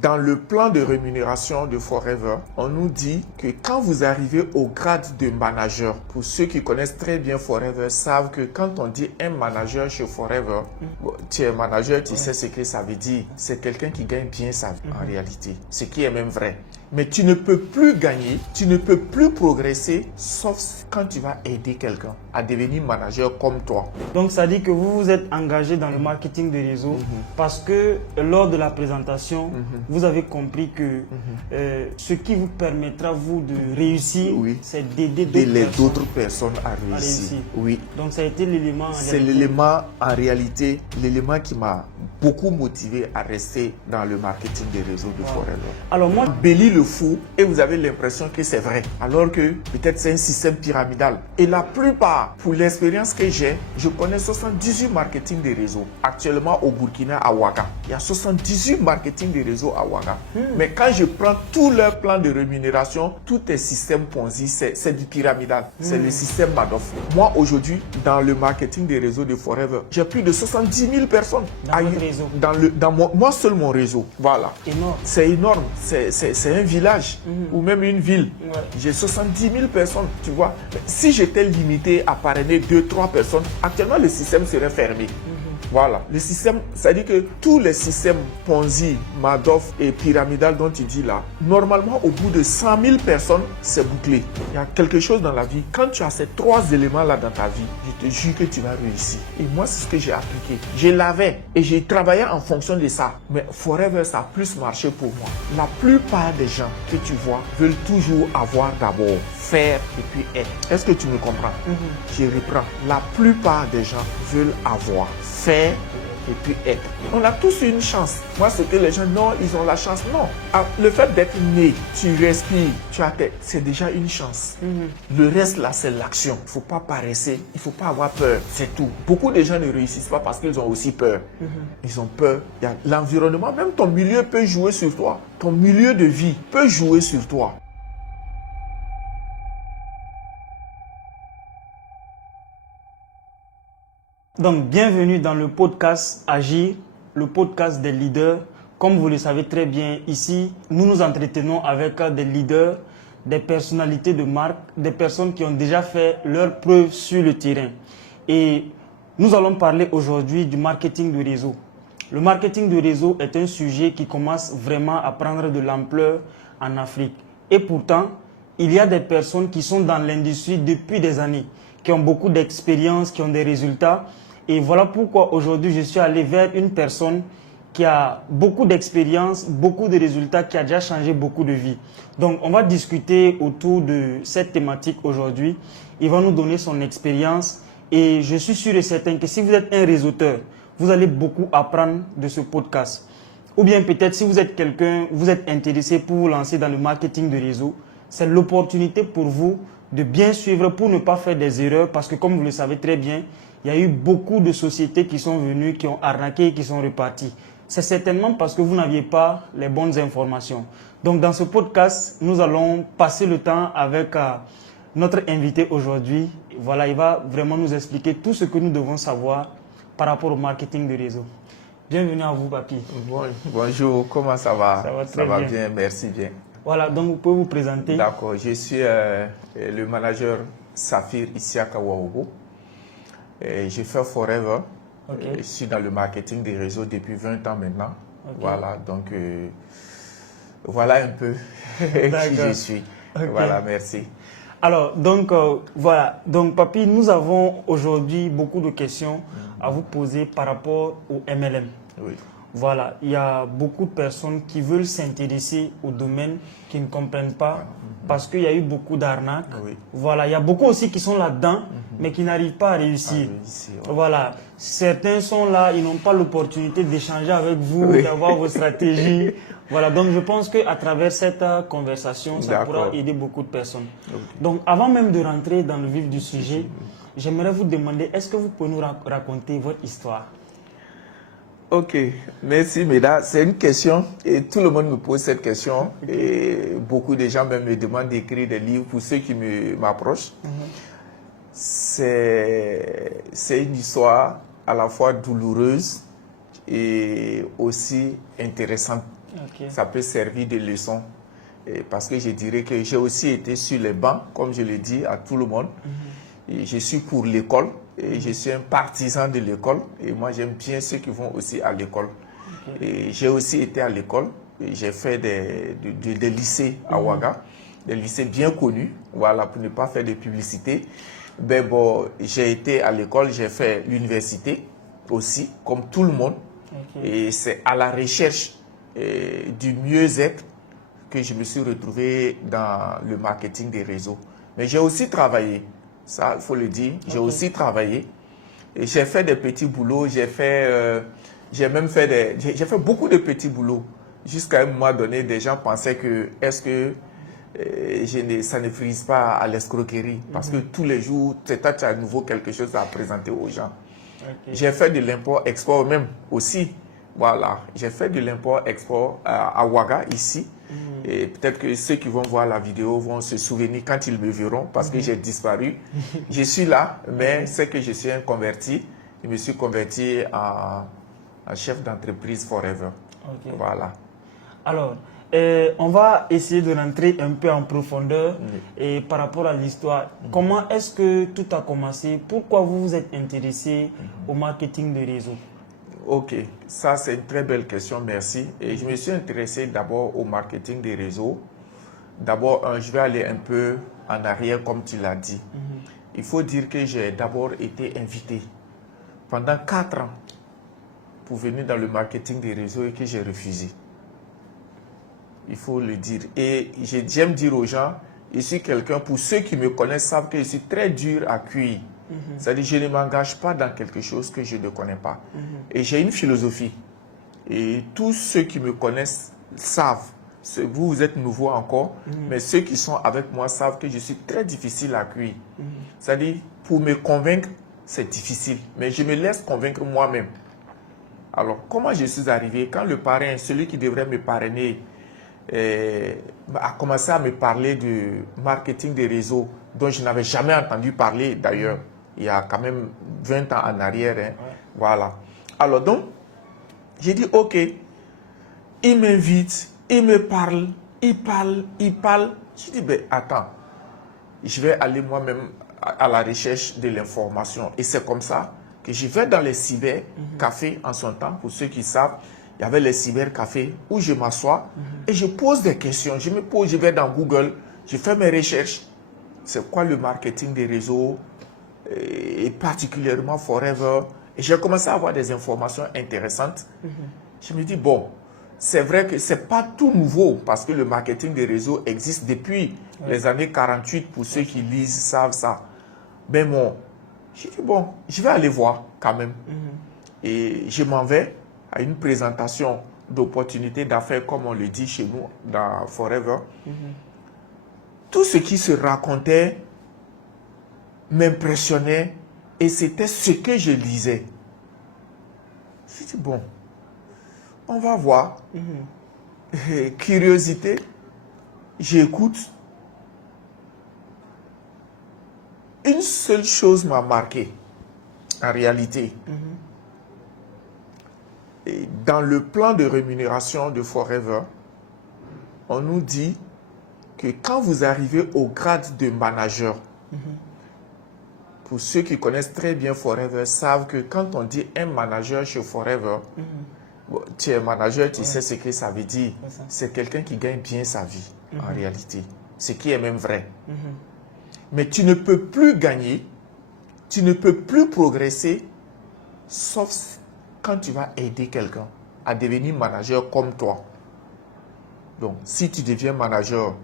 Dans le plan de rémunération de Forever, on nous dit que quand vous arrivez au grade de manager, pour ceux qui connaissent très bien Forever, savent que quand on dit un manager chez Forever, tu es manager, tu sais ce que ça veut dire. C'est quelqu'un qui gagne bien sa vie en réalité, ce qui est même vrai. Mais tu ne peux plus gagner, tu ne peux plus progresser, sauf quand tu vas aider quelqu'un à devenir manager comme toi. Donc ça dit que vous vous êtes engagé dans le marketing de réseau parce que lors de la présentation, vous avez compris que ce qui vous permettra vous de réussir, c'est d'aider d'autres personnes à réussir. Oui. Donc ça a été l'élément en C'est l'élément en réalité, l'élément qui m'a beaucoup motivé à rester dans le marketing des réseaux de Forever. Alors moi, Béli le fou et vous avez l'impression que c'est vrai, alors que peut-être c'est un système pyramidal. Et la plupart, pour l'expérience que j'ai, je connais 78 marketing des réseaux. Actuellement au Burkina, à Ouaga, il y a 78 marketing des réseaux à Ouaga. Mais quand je prends tous leurs plans de rémunération, tout est système Ponzi, c'est du pyramidal. C'est le système Madoff. Moi aujourd'hui, dans le marketing des réseaux de Forever, j'ai plus de 70 000 personnes. Moi seul mon réseau. Voilà. Énorme. C'est énorme. C'est un village ou même une ville. J'ai 70 000 personnes, tu vois. Si j'étais limité à parrainer 2-3 personnes, actuellement le système serait fermé. Voilà. Le système, c'est-à-dire que tous les systèmes Ponzi, Madoff et pyramidal dont tu dis là, normalement au bout de 100 000 personnes, c'est bouclé. Il y a quelque chose dans la vie. Quand tu as ces 3 éléments-là dans ta vie, je te jure que tu vas réussir. Et moi, c'est ce que j'ai appliqué. Je l'avais et j'ai travaillé en fonction de ça. Mais Forever, ça a plus marché pour moi. La plupart des gens que tu vois veulent toujours avoir d'abord faire et puis être. Est-ce que tu me comprends? Je reprends. La plupart des gens veulent avoir, faire et puis être. On a tous une chance. Moi, ce que les gens, non, ils ont la chance. Non. Le fait d'être né, tu respires, tu as tête, c'est déjà une chance. Le reste, là, c'est l'action. Il ne faut pas paresser, il ne faut pas avoir peur. C'est tout. Beaucoup de gens ne réussissent pas parce qu'ils ont aussi peur. Ils ont peur. L'environnement, même ton milieu peut jouer sur toi. Ton milieu de vie peut jouer sur toi. Donc, bienvenue dans le podcast Agir, le podcast des leaders. Comme vous le savez très bien, ici, nous nous entretenons avec des leaders, des personnalités de marque, des personnes qui ont déjà fait leurs preuves sur le terrain. Et nous allons parler aujourd'hui du marketing de réseau. Le marketing de réseau est un sujet qui commence vraiment à prendre de l'ampleur en Afrique. Et pourtant, il y a des personnes qui sont dans l'industrie depuis des années, qui ont beaucoup d'expérience, qui ont des résultats. Et voilà pourquoi aujourd'hui, je suis allé vers une personne qui a beaucoup d'expérience, beaucoup de résultats, qui a déjà changé beaucoup de vies. Donc, on va discuter autour de cette thématique aujourd'hui. Il va nous donner son expérience et je suis sûr et certain que si vous êtes un réseauteur, vous allez beaucoup apprendre de ce podcast. Ou bien peut-être si vous êtes quelqu'un, vous êtes intéressé pour vous lancer dans le marketing de réseau, c'est l'opportunité pour vous de bien suivre pour ne pas faire des erreurs parce que comme vous le savez très bien, il y a eu beaucoup de sociétés qui sont venues, qui ont arnaqué et qui sont reparties. C'est certainement parce que vous n'aviez pas les bonnes informations. Donc dans ce podcast, nous allons passer le temps avec notre invité aujourd'hui. Voilà, il va vraiment nous expliquer tout ce que nous devons savoir par rapport au marketing de réseau. Bienvenue à vous, Papi. Bonjour, comment ça va? Ça va bien, merci bien. Voilà, donc vous pouvez vous présenter. D'accord, je suis le manager Safir Isiaka Waogo. J'ai fait Forever. Je suis dans le marketing des réseaux depuis 20 ans maintenant. Voilà, donc voilà un peu qui je suis. Voilà, merci. Alors, donc, voilà. Donc, Papi, nous avons aujourd'hui beaucoup de questions à vous poser par rapport au MLM. Oui. Voilà, il y a beaucoup de personnes qui veulent s'intéresser au domaine, qui ne comprennent pas, parce qu'il y a eu beaucoup d'arnaques. Oui. Voilà, il y a beaucoup aussi qui sont là-dedans, mais qui n'arrivent pas à réussir. Voilà, certains sont là, ils n'ont pas l'opportunité d'échanger avec vous, d'avoir vos stratégies. Voilà, donc je pense qu'à travers cette conversation, ça pourra aider beaucoup de personnes. Donc, avant même de rentrer dans le vif du sujet, j'aimerais vous demander, est-ce que vous pouvez nous raconter votre histoire? Ok, merci mesdames. C'est une question et tout le monde me pose cette question. Et beaucoup de gens même me demandent d'écrire des livres pour ceux qui m'approchent. C'est une histoire à la fois douloureuse et aussi intéressante Ça peut servir de leçon. Et parce que je dirais que j'ai aussi été sur les bancs, comme je le dis à tout le monde. Et je suis pour l'école et je suis un partisan de l'école. Et moi, j'aime bien ceux qui vont aussi à l'école. Et j'ai aussi été à l'école. J'ai fait des lycées à Ouaga, des lycées bien connus, voilà, pour ne pas faire de publicité. Ben bon, j'ai été à l'école, j'ai fait l'université aussi, comme tout le monde. Et c'est à la recherche du mieux-être que je me suis retrouvé dans le marketing des réseaux. Mais j'ai aussi travaillé, ça, il faut le dire, j'ai aussi travaillé. Et j'ai fait des petits boulots, j'ai fait beaucoup de petits boulots. Jusqu'à un moment donné, des gens pensaient que, est-ce que ça ne frise pas à l'escroquerie? Parce que tous les jours, tu as à nouveau quelque chose à présenter aux gens. J'ai fait de l'import-export même aussi. Voilà, j'ai fait de l'import-export à Ouaga, ici. Et peut-être que ceux qui vont voir la vidéo vont se souvenir quand ils me verront, parce que j'ai disparu. Je suis là, mais c'est que je suis un converti. Je me suis converti en chef d'entreprise Forever. Voilà. Alors, on va essayer de rentrer un peu en profondeur et par rapport à l'histoire. Comment est-ce que tout a commencé? Pourquoi vous vous êtes intéressé au marketing de réseau? Ok, ça c'est une très belle question, merci. Et je me suis intéressé d'abord au marketing des réseaux. D'abord, je vais aller un peu en arrière comme tu l'as dit. Il faut dire que j'ai d'abord été invité pendant 4 ans pour venir dans le marketing des réseaux et que j'ai refusé. Il faut le dire. Et j'aime dire aux gens, je suis quelqu'un, pour ceux qui me connaissent savent que je suis très dur à cuire. C'est-à-dire, je ne m'engage pas dans quelque chose que je ne connais pas. Et j'ai une philosophie. Et tous ceux qui me connaissent savent. Vous êtes nouveau encore, mais ceux qui sont avec moi savent que je suis très difficile à cuire. C'est-à-dire, pour me convaincre, c'est difficile. Mais je me laisse convaincre moi-même. Alors, comment je suis arrivé? Quand le parrain, celui qui devrait me parrainer, a commencé à me parler du marketing des réseaux, dont je n'avais jamais entendu parler d'ailleurs, il y a quand même 20 ans en arrière. Voilà. Alors donc, j'ai dit, ok, il m'invite, il me parle, il parle. J'ai dit, ben attends, je vais aller moi-même à la recherche de l'information. Et c'est comme ça que je vais dans les cybercafés en son temps, pour ceux qui savent. Il y avait les cybercafés où je m'assois et je pose des questions. Je vais dans Google, je fais mes recherches. C'est quoi le marketing des réseaux et particulièrement Forever? Et j'ai commencé à avoir des informations intéressantes. Je me dis, bon, c'est vrai que ce n'est pas tout nouveau parce que le marketing des réseaux existe depuis les années 48. Pour ceux qui lisent, savent ça. Mais bon, j'ai dit, bon, je vais aller voir quand même. Et je m'en vais à une présentation d'opportunités d'affaires, comme on le dit chez nous dans Forever. Tout ce qui se racontait m'impressionnait et c'était ce que je lisais. J'ai dit, bon, on va voir. Curiosité, j'écoute. Une seule chose m'a marqué, en réalité. Et dans le plan de rémunération de Forever, on nous dit que quand vous arrivez au grade de manager, pour ceux qui connaissent très bien Forever, savent que quand on dit un manager chez Forever, bon, tu es manager, tu sais ce que ça veut dire. C'est quelqu'un qui gagne bien sa vie, en réalité. Ce qui est même vrai. Mais tu ne peux plus gagner, tu ne peux plus progresser, sauf quand tu vas aider quelqu'un à devenir manager comme toi. Donc, si tu deviens manager,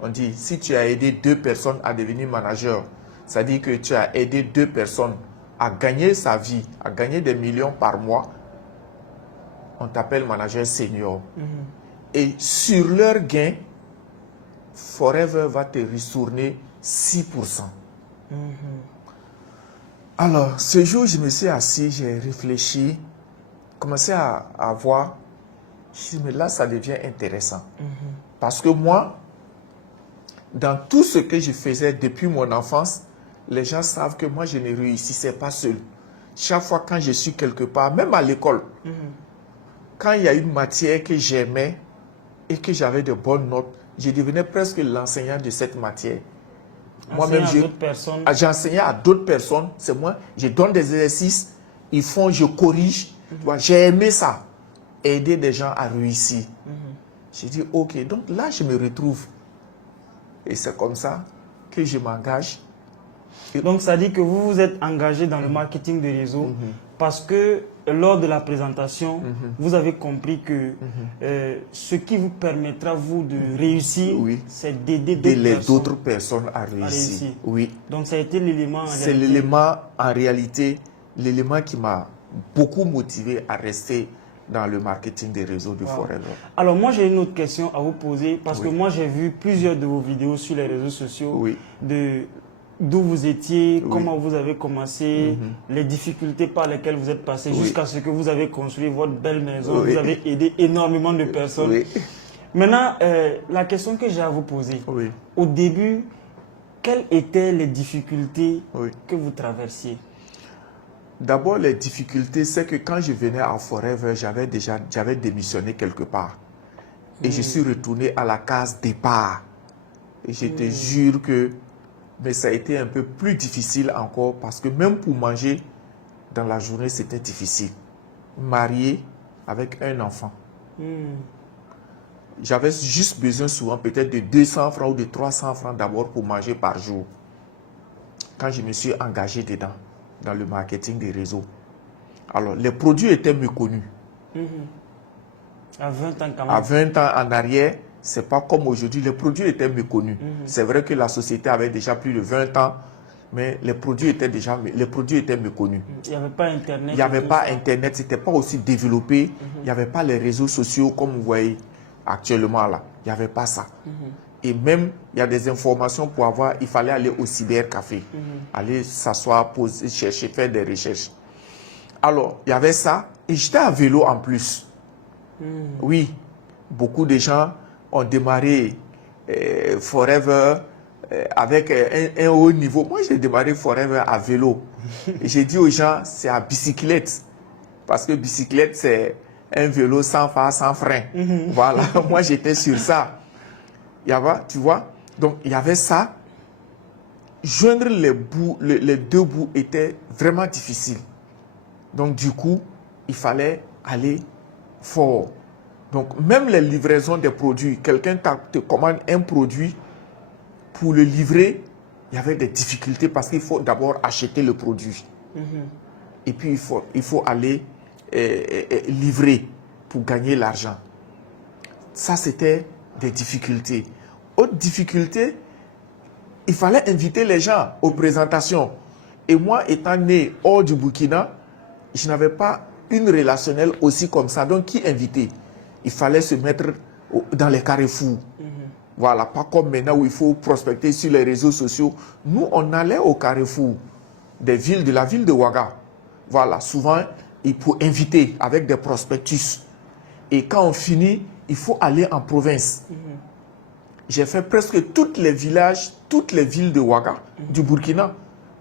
on dit, si tu as aidé 2 personnes à devenir manager, ça dit que tu as aidé 2 personnes à gagner sa vie, à gagner des millions par mois, on t'appelle manager senior. Et sur leur gain, Forever va te retourner 6%. Alors, ce jour, je me suis assis, j'ai réfléchi, commencé à voir. Je dis, mais là, ça devient intéressant. Parce que moi, dans tout ce que je faisais depuis mon enfance, les gens savent que moi, je ne réussissais pas seul. Chaque fois quand je suis quelque part, même à l'école, quand il y a une matière que j'aimais, et que j'avais de bonnes notes, je devenais presque l'enseignant de cette matière. Moi-même, j'enseignais à d'autres personnes. C'est moi, je donne des exercices, ils font, je corrige. Tu vois, j'ai aimé ça, aider des gens à réussir. J'ai dit, ok, donc là, je me retrouve. Et c'est comme ça que je m'engage. Donc, ça dit que vous vous êtes engagé dans le marketing de réseau parce que lors de la présentation, vous avez compris que ce qui vous permettra, vous, de réussir, c'est d'aider d'autres personnes à réussir. Oui. Donc, ça a été l'élément... C'est l'élément, en réalité, l'élément qui m'a beaucoup motivé à rester dans le marketing des réseaux de Forever. Alors, moi, j'ai une autre question à vous poser parce que moi, j'ai vu plusieurs de vos vidéos sur les réseaux sociaux d'où vous étiez, comment vous avez commencé, les difficultés par lesquelles vous êtes passé jusqu'à ce que vous avez construit votre belle maison. Vous avez aidé énormément de personnes. Maintenant, la question que j'ai à vous poser, au début, quelles étaient les difficultés que vous traversiez? D'abord, les difficultés, c'est que quand je venais à Forever, j'avais démissionné quelque part. Et je suis retourné à la case départ. Et je te jure que mais ça a été un peu plus difficile encore parce que même pour manger dans la journée, c'était difficile. Marié avec un enfant. J'avais juste besoin souvent peut-être de 200 francs ou de 300 francs d'abord pour manger par jour. Quand je me suis engagé dedans, dans le marketing des réseaux. Alors, les produits étaient méconnus. À 20 ans quand même. À 20 ans en arrière, c'est pas comme aujourd'hui, les produits étaient méconnus. C'est vrai que la société avait déjà plus de 20 ans, mais les produits étaient méconnus. Il n'y avait pas Internet. Il n'y avait pas Internet, ce n'était pas aussi développé. Il n'y avait pas les réseaux sociaux comme vous voyez actuellement là. Il n'y avait pas ça. Et même, il y a des informations pour avoir, il fallait aller au cybercafé, aller s'asseoir, poser, chercher, faire des recherches. Alors, il y avait ça, et j'étais à vélo en plus. Oui, beaucoup de gens ont démarré Forever avec un haut niveau. Moi, j'ai démarré Forever à vélo. Et j'ai dit aux gens, c'est à bicyclette. Parce que bicyclette, c'est un vélo sans phare, sans frein. Voilà, moi, j'étais sur ça. Tu vois, donc il y avait ça. Joindre les deux bouts était vraiment difficile. Donc, du coup, il fallait aller fort. Donc, même les livraisons des produits, quelqu'un te commande un produit, pour le livrer, il y avait des difficultés parce qu'il faut d'abord acheter le produit. Et puis, il faut aller livrer pour gagner l'argent. Ça, c'était des difficultés. Autre difficulté, il fallait inviter les gens aux présentations. Et moi, étant né hors du Burkina, je n'avais pas une relationnelle aussi comme ça. Donc, qui inviter? Il fallait se mettre dans les carrefours. Voilà, pas comme maintenant où il faut prospecter sur les réseaux sociaux. Nous, on allait au carrefour de la ville de Ouaga. Voilà, souvent, il faut inviter avec des prospectus. Et quand on finit, il faut aller en province. J'ai fait presque tous les villages, toutes les villes de Ouaga, du Burkina.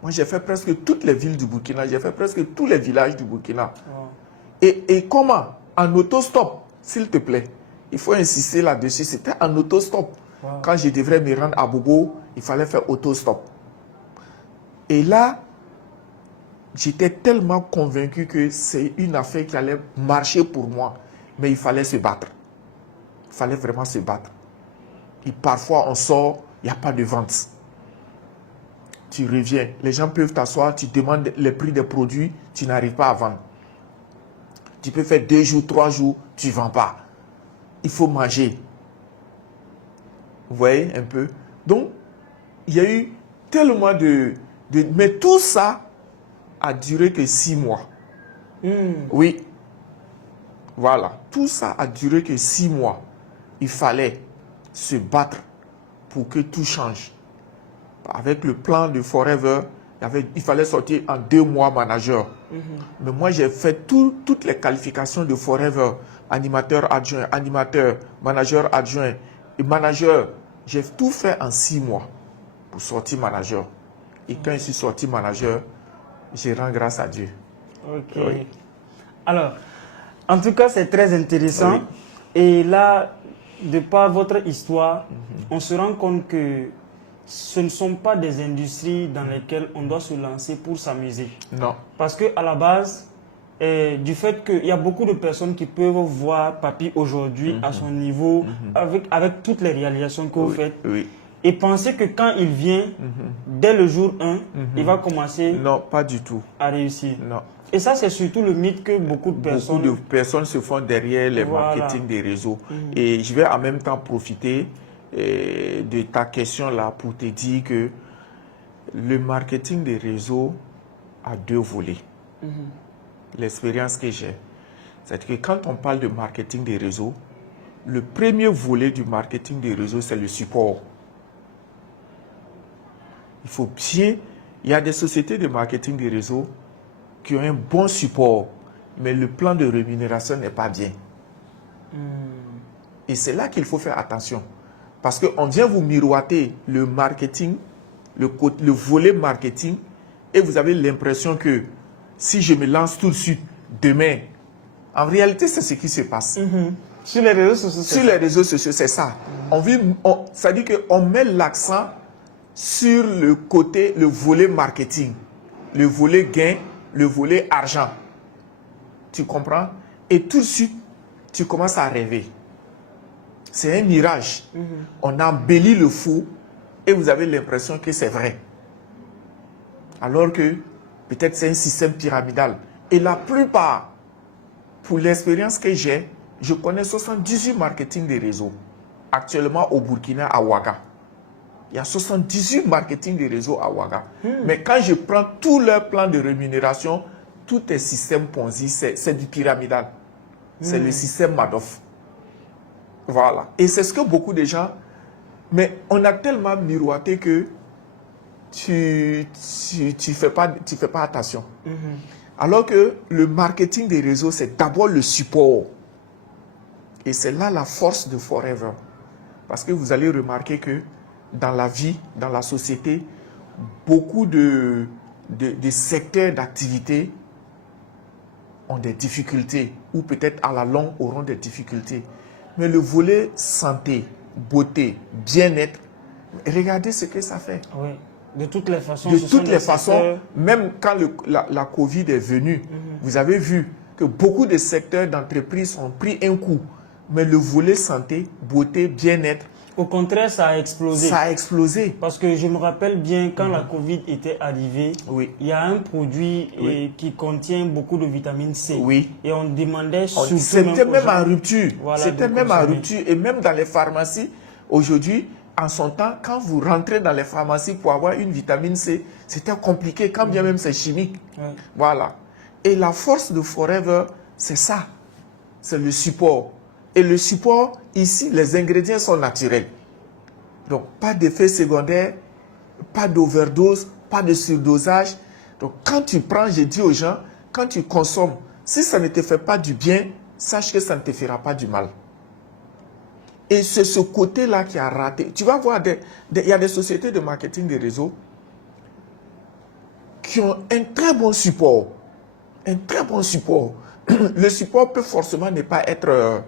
Moi, j'ai fait presque toutes les villes du Burkina. J'ai fait presque tous les villages du Burkina. Et comment? En autostop, s'il te plaît. Il faut insister là-dessus. C'était en autostop. Quand je devrais me rendre à Bobo, il fallait faire autostop. Et là, j'étais tellement convaincu que c'est une affaire qui allait marcher pour moi. Mais il fallait se battre. Il fallait vraiment se battre. Et parfois, on sort, il n'y a pas de vente. Tu reviens, les gens peuvent t'asseoir, tu demandes les prix des produits, tu n'arrives pas à vendre. Tu peux faire 2 jours, 3 jours, tu ne vends pas. Il faut manger. Vous voyez un peu? Donc, il y a eu tellement mais tout ça a duré que 6 mois. Oui. Voilà. Tout ça a duré que 6 mois. Il fallait se battre pour que tout change. Avec le plan de Forever, il fallait sortir en 2 mois manager. Mais moi, j'ai fait toutes les qualifications de Forever. Animateur adjoint, animateur, manager adjoint et manager. J'ai tout fait en 6 mois pour sortir manager. Et quand je suis sorti manager, je rends grâce à Dieu. Ok. Oui. Alors, en tout cas, c'est très intéressant. Oui. Et là, de par votre histoire, on se rend compte que ce ne sont pas des industries dans lesquelles on doit se lancer pour s'amuser. Non. Parce qu'à la base, du fait qu'il y a beaucoup de personnes qui peuvent voir Papy aujourd'hui à son niveau, avec toutes les réalisations que vous faites, et penser que quand il vient, dès le jour 1, il va commencer non, pas du tout. à réussir. Non. Et ça, c'est surtout le mythe que beaucoup de personnes... Beaucoup de personnes se font derrière les marketing des réseaux. Et je vais en même temps profiter de ta question là pour te dire que le marketing des réseaux a deux volets. L'expérience que j'ai, c'est que quand on parle de marketing des réseaux, le premier volet du marketing des réseaux, c'est le support. Il faut bien... Il y a des sociétés de marketing des réseaux qui ont un bon support, mais le plan de rémunération n'est pas bien. Et c'est là qu'il faut faire attention. Parce qu'on vient vous miroiter le marketing, le volet marketing, et vous avez l'impression que si je me lance tout de suite, demain, en réalité, c'est ce qui se passe. Sur les réseaux sociaux, sur les réseaux sociaux, c'est ça. Ça dit qu'on met l'accent sur le côté, le volet marketing, le volet gain, le volet argent. Tu comprends? Et tout de suite, tu commences à rêver. C'est un mirage. On embellit le faux et vous avez l'impression que c'est vrai. Alors que peut-être c'est un système pyramidal. Et la plupart, pour l'expérience que j'ai, je connais 78 marketing des réseaux. Actuellement au Burkina, à Ouaga. Il y a 78 marketing des réseaux à Ouaga. Mais quand je prends tous leurs plans de rémunération, tout est système Ponzi, c'est du pyramidal. C'est le système Madoff. Voilà. Et c'est ce que beaucoup de gens... Mais on a tellement miroité que tu fais pas attention. Alors que le marketing des réseaux, c'est d'abord le support. Et c'est là la force de Forever. Parce que vous allez remarquer que dans la vie, dans la société, beaucoup de secteurs d'activité ont des difficultés ou peut-être à la longue auront des difficultés. Mais le volet santé, beauté, bien-être, regardez ce que ça fait. Oui. De toutes les façons. De toutes les façons, même quand la Covid est venue, vous avez vu que beaucoup de secteurs d'entreprise ont pris un coup. Mais le volet santé, beauté, bien-être, au contraire, ça a explosé. Ça a explosé. Parce que je me rappelle bien, quand la Covid était arrivée, il y a un produit qui contient beaucoup de vitamine C. Et on demandait surtout... C'était même en rupture. Voilà, c'était même en rupture. Et même dans les pharmacies, aujourd'hui, en son temps, quand vous rentrez dans les pharmacies pour avoir une vitamine C, c'était compliqué, quand bien même c'est chimique. Voilà. Et la force de Forever, c'est ça. C'est le support. Et le support, ici, les ingrédients sont naturels. Donc, pas d'effet secondaire, pas d'overdose, pas de surdosage. Donc, quand tu prends, je dis aux gens, quand tu consommes, si ça ne te fait pas du bien, sache que ça ne te fera pas du mal. Et c'est ce côté-là qui a raté. Tu vas voir, il y a des sociétés de marketing des réseaux qui ont un très bon support. Un très bon support. Le support peut forcément ne pas être...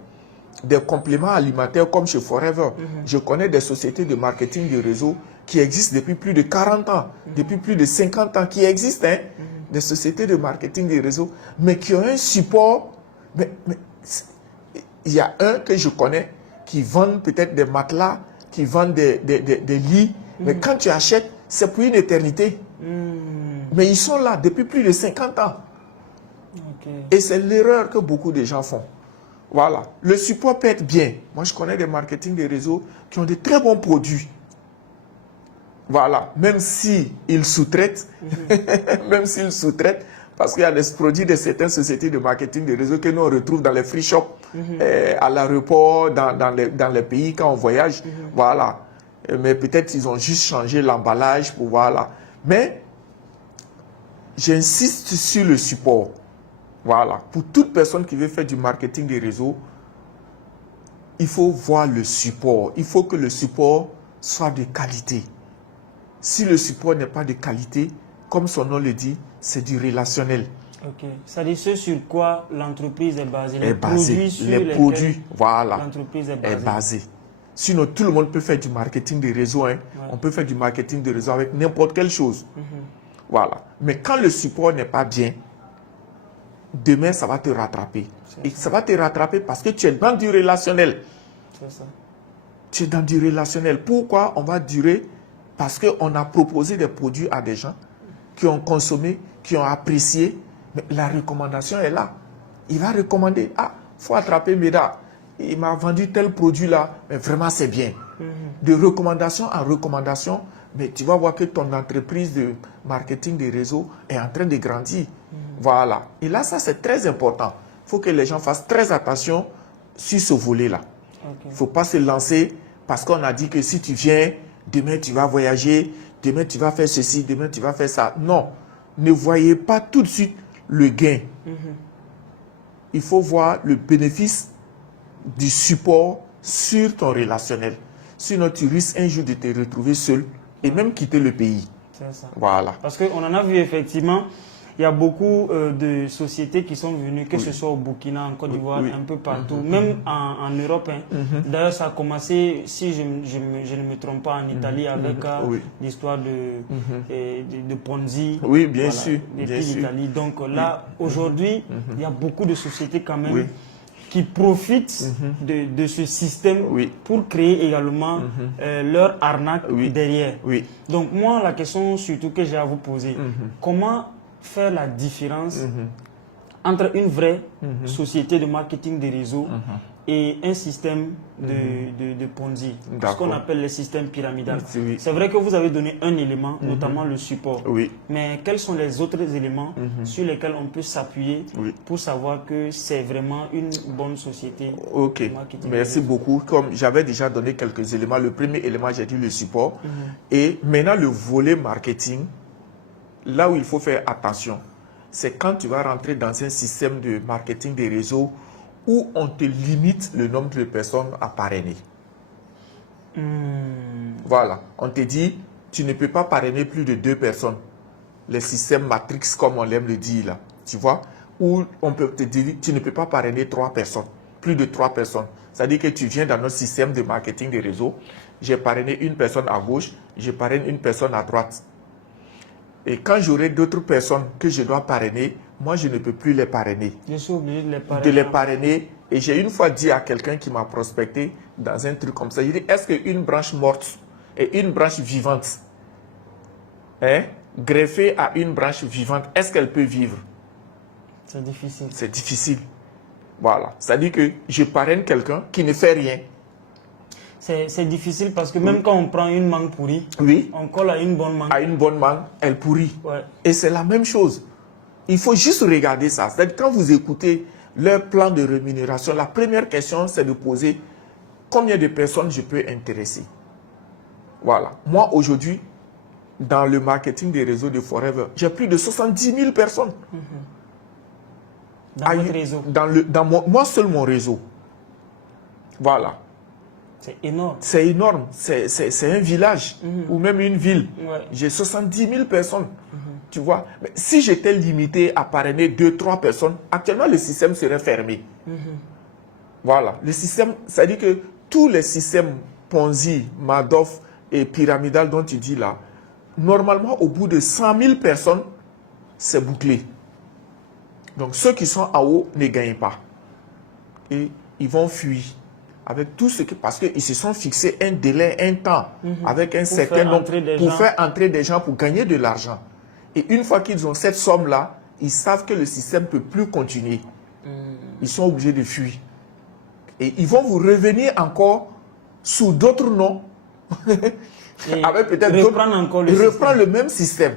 des compléments alimentaires comme chez Forever. Je connais des sociétés de marketing de réseau qui existent depuis plus de 40 ans, depuis plus de 50 ans, qui existent, des sociétés de marketing de réseau, mais qui ont un support. Mais il y a un que je connais qui vend peut-être des matelas, qui vend des lits, mais quand tu achètes, c'est pour une éternité. Mais ils sont là depuis plus de 50 ans. Et c'est l'erreur que beaucoup de gens font. Voilà. Le support peut être bien. Moi, je connais des marketing des réseaux qui ont de très bons produits. Voilà. Même s'ils sous-traitent, même s'ils sous-traitent, parce qu'il y a des produits de certaines sociétés de marketing des réseaux que nous on retrouve dans les free shops, à l'aéroport, dans les pays quand on voyage. Voilà. Mais peut-être ils ont juste changé l'emballage pour voilà. Mais j'insiste sur le support. Voilà. Pour toute personne qui veut faire du marketing des réseaux, il faut voir le support. Il faut que le support soit de qualité. Si le support n'est pas de qualité, comme son nom le dit, c'est du relationnel. Ok. Ça dit ce sur quoi l'entreprise est basée. Est basée. Sur Les produits, voilà, l'entreprise est basée. Sinon, tout le monde peut faire du marketing de réseau. Hein. Ouais. On peut faire du marketing de réseau avec n'importe quelle chose. Voilà. Mais quand le support n'est pas bien, demain, ça va te rattraper. Et ça va te rattraper parce que tu es dans du relationnel. C'est ça. Tu es dans du relationnel. Pourquoi on va durer? Parce qu'on a proposé des produits à des gens qui ont consommé, qui ont apprécié. Mais la recommandation est là. Il va recommander. Ah, il faut attraper Meda. Il m'a vendu tel produit-là. Mais vraiment, c'est bien. De recommandation en recommandation, mais tu vas voir que ton entreprise de marketing des réseaux est en train de grandir. Voilà. Et là, ça, c'est très important. Il faut que les gens fassent très attention sur ce volet-là. Il ne faut pas se lancer parce qu'on a dit que si tu viens, demain, tu vas voyager, demain, tu vas faire ceci, demain, tu vas faire ça. Non. Ne voyez pas tout de suite le gain. Il faut voir le bénéfice du support sur ton relationnel. Sinon, tu risques un jour de te retrouver seul et même quitter le pays. C'est ça. Voilà. Parce qu'on en a vu effectivement, il y a beaucoup de sociétés qui sont venues, que ce soit au Burkina, en Côte d'Ivoire, un peu partout, même en Europe. Hein. D'ailleurs, ça a commencé, si je ne me trompe pas, en Italie, avec l'histoire de Ponzi. Oui, bien sûr. Depuis l'Italie. Donc là, aujourd'hui, il y a beaucoup de sociétés quand même qui profitent de ce système pour créer également leur arnaque derrière. Donc moi, la question surtout que j'ai à vous poser, comment faire la différence entre une vraie société de marketing des réseaux et un système de Ponzi, ce qu'on appelle le système pyramidal. C'est vrai que vous avez donné un élément, notamment le support. Mais quels sont les autres éléments sur lesquels on peut s'appuyer pour savoir que c'est vraiment une bonne société de marketing? Merci beaucoup. Comme j'avais déjà donné quelques éléments, le premier élément, j'ai dit le support. Et maintenant, le volet marketing, là où il faut faire attention, c'est quand tu vas rentrer dans un système de marketing des réseaux où on te limite le nombre de personnes à parrainer. Voilà, on te dit, tu ne peux pas parrainer plus de 2 personnes. Les systèmes Matrix, comme on l'aime le dire là, tu vois, où on peut te dire, tu ne peux pas parrainer 3 personnes, plus de 3 personnes. C'est-à-dire que tu viens dans notre système de marketing des réseaux, j'ai parrainé une personne à gauche, je parraine une personne à droite. Et quand j'aurai d'autres personnes que je dois parrainer, moi, je ne peux plus les parrainer. Je suis obligé de les parrainer. De les parrainer. Et j'ai une fois dit à quelqu'un qui m'a prospecté dans un truc comme ça, il dit, est-ce qu'une branche morte et une branche vivante, greffée à une branche vivante, est-ce qu'elle peut vivre? C'est difficile. C'est difficile. Voilà. C'est-à-dire que je parraine quelqu'un qui ne fait rien. C'est difficile parce que même quand on prend une mangue pourrie, on colle à une bonne mangue. À une bonne mangue, elle pourrit. Et c'est la même chose. Il faut juste regarder ça. C'est-à-dire quand vous écoutez leur plan de rémunération, la première question, c'est de poser combien de personnes je peux intéresser. Voilà. Moi, aujourd'hui, dans le marketing des réseaux de Forever, j'ai plus de 70 000 personnes. Dans votre réseau? Moi seul, mon réseau. Voilà. C'est énorme. C'est énorme. C'est un village ou même une ville. J'ai 70 000 personnes. Tu vois, mais si j'étais limité à parrainer 2-3 personnes, actuellement le système serait fermé. Voilà. Le système, c'est-à-dire que tous les systèmes Ponzi, Madoff et pyramidal dont tu dis là, normalement au bout de 100 000 personnes, c'est bouclé. Donc ceux qui sont en haut ne gagnent pas. Et ils vont fuir. Avec tout ce que, parce qu'ils se sont fixés un délai, un temps, avec un certain nombre, pour faire entrer des gens, pour gagner de l'argent. Et une fois qu'ils ont cette somme-là, ils savent que le système ne peut plus continuer. Ils sont obligés de fuir. Et ils vont vous revenir encore sous d'autres noms. Avec peut-être reprendre le même système.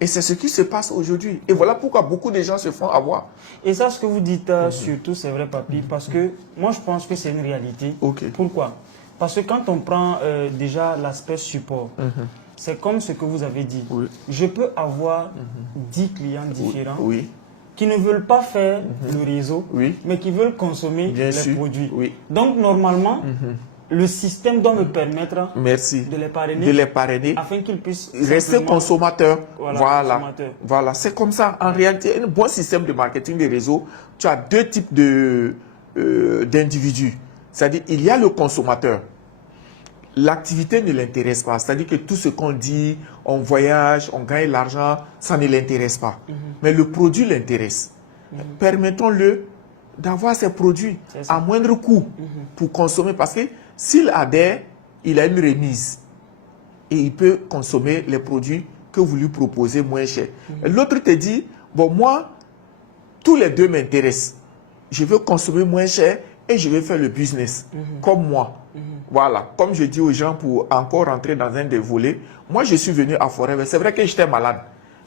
Et c'est ce qui se passe aujourd'hui. Et voilà pourquoi beaucoup de gens se font avoir. Et ça, ce que vous dites surtout, c'est vrai, Papy, parce que moi, je pense que c'est une réalité. Pourquoi? Parce que quand on prend déjà l'aspect support, c'est comme ce que vous avez dit. Je peux avoir 10 clients différents qui ne veulent pas faire le réseau, mais qui veulent consommer les produits. Donc, normalement, le système doit me permettre Merci. de les parrainer, afin qu'ils puissent rester consommateurs. Voilà. Voilà. C'est comme ça. En réalité, un bon système de marketing des réseaux, tu as deux types d'individus. C'est-à-dire, il y a le consommateur. L'activité ne l'intéresse pas. C'est-à-dire que tout ce qu'on dit, on voyage, on gagne l'argent, ça ne l'intéresse pas. Mais le produit l'intéresse. Permettons-le d'avoir ces produits à moindre coût pour consommer. Parce que s'il adhère, il a une remise. Et il peut consommer les produits que vous lui proposez moins cher. L'autre te dit, bon, moi, tous les deux m'intéressent. Je veux consommer moins cher et je vais faire le business comme moi. Voilà, comme je dis aux gens pour encore rentrer dans un des volets, moi je suis venu à Forever. C'est vrai que j'étais malade,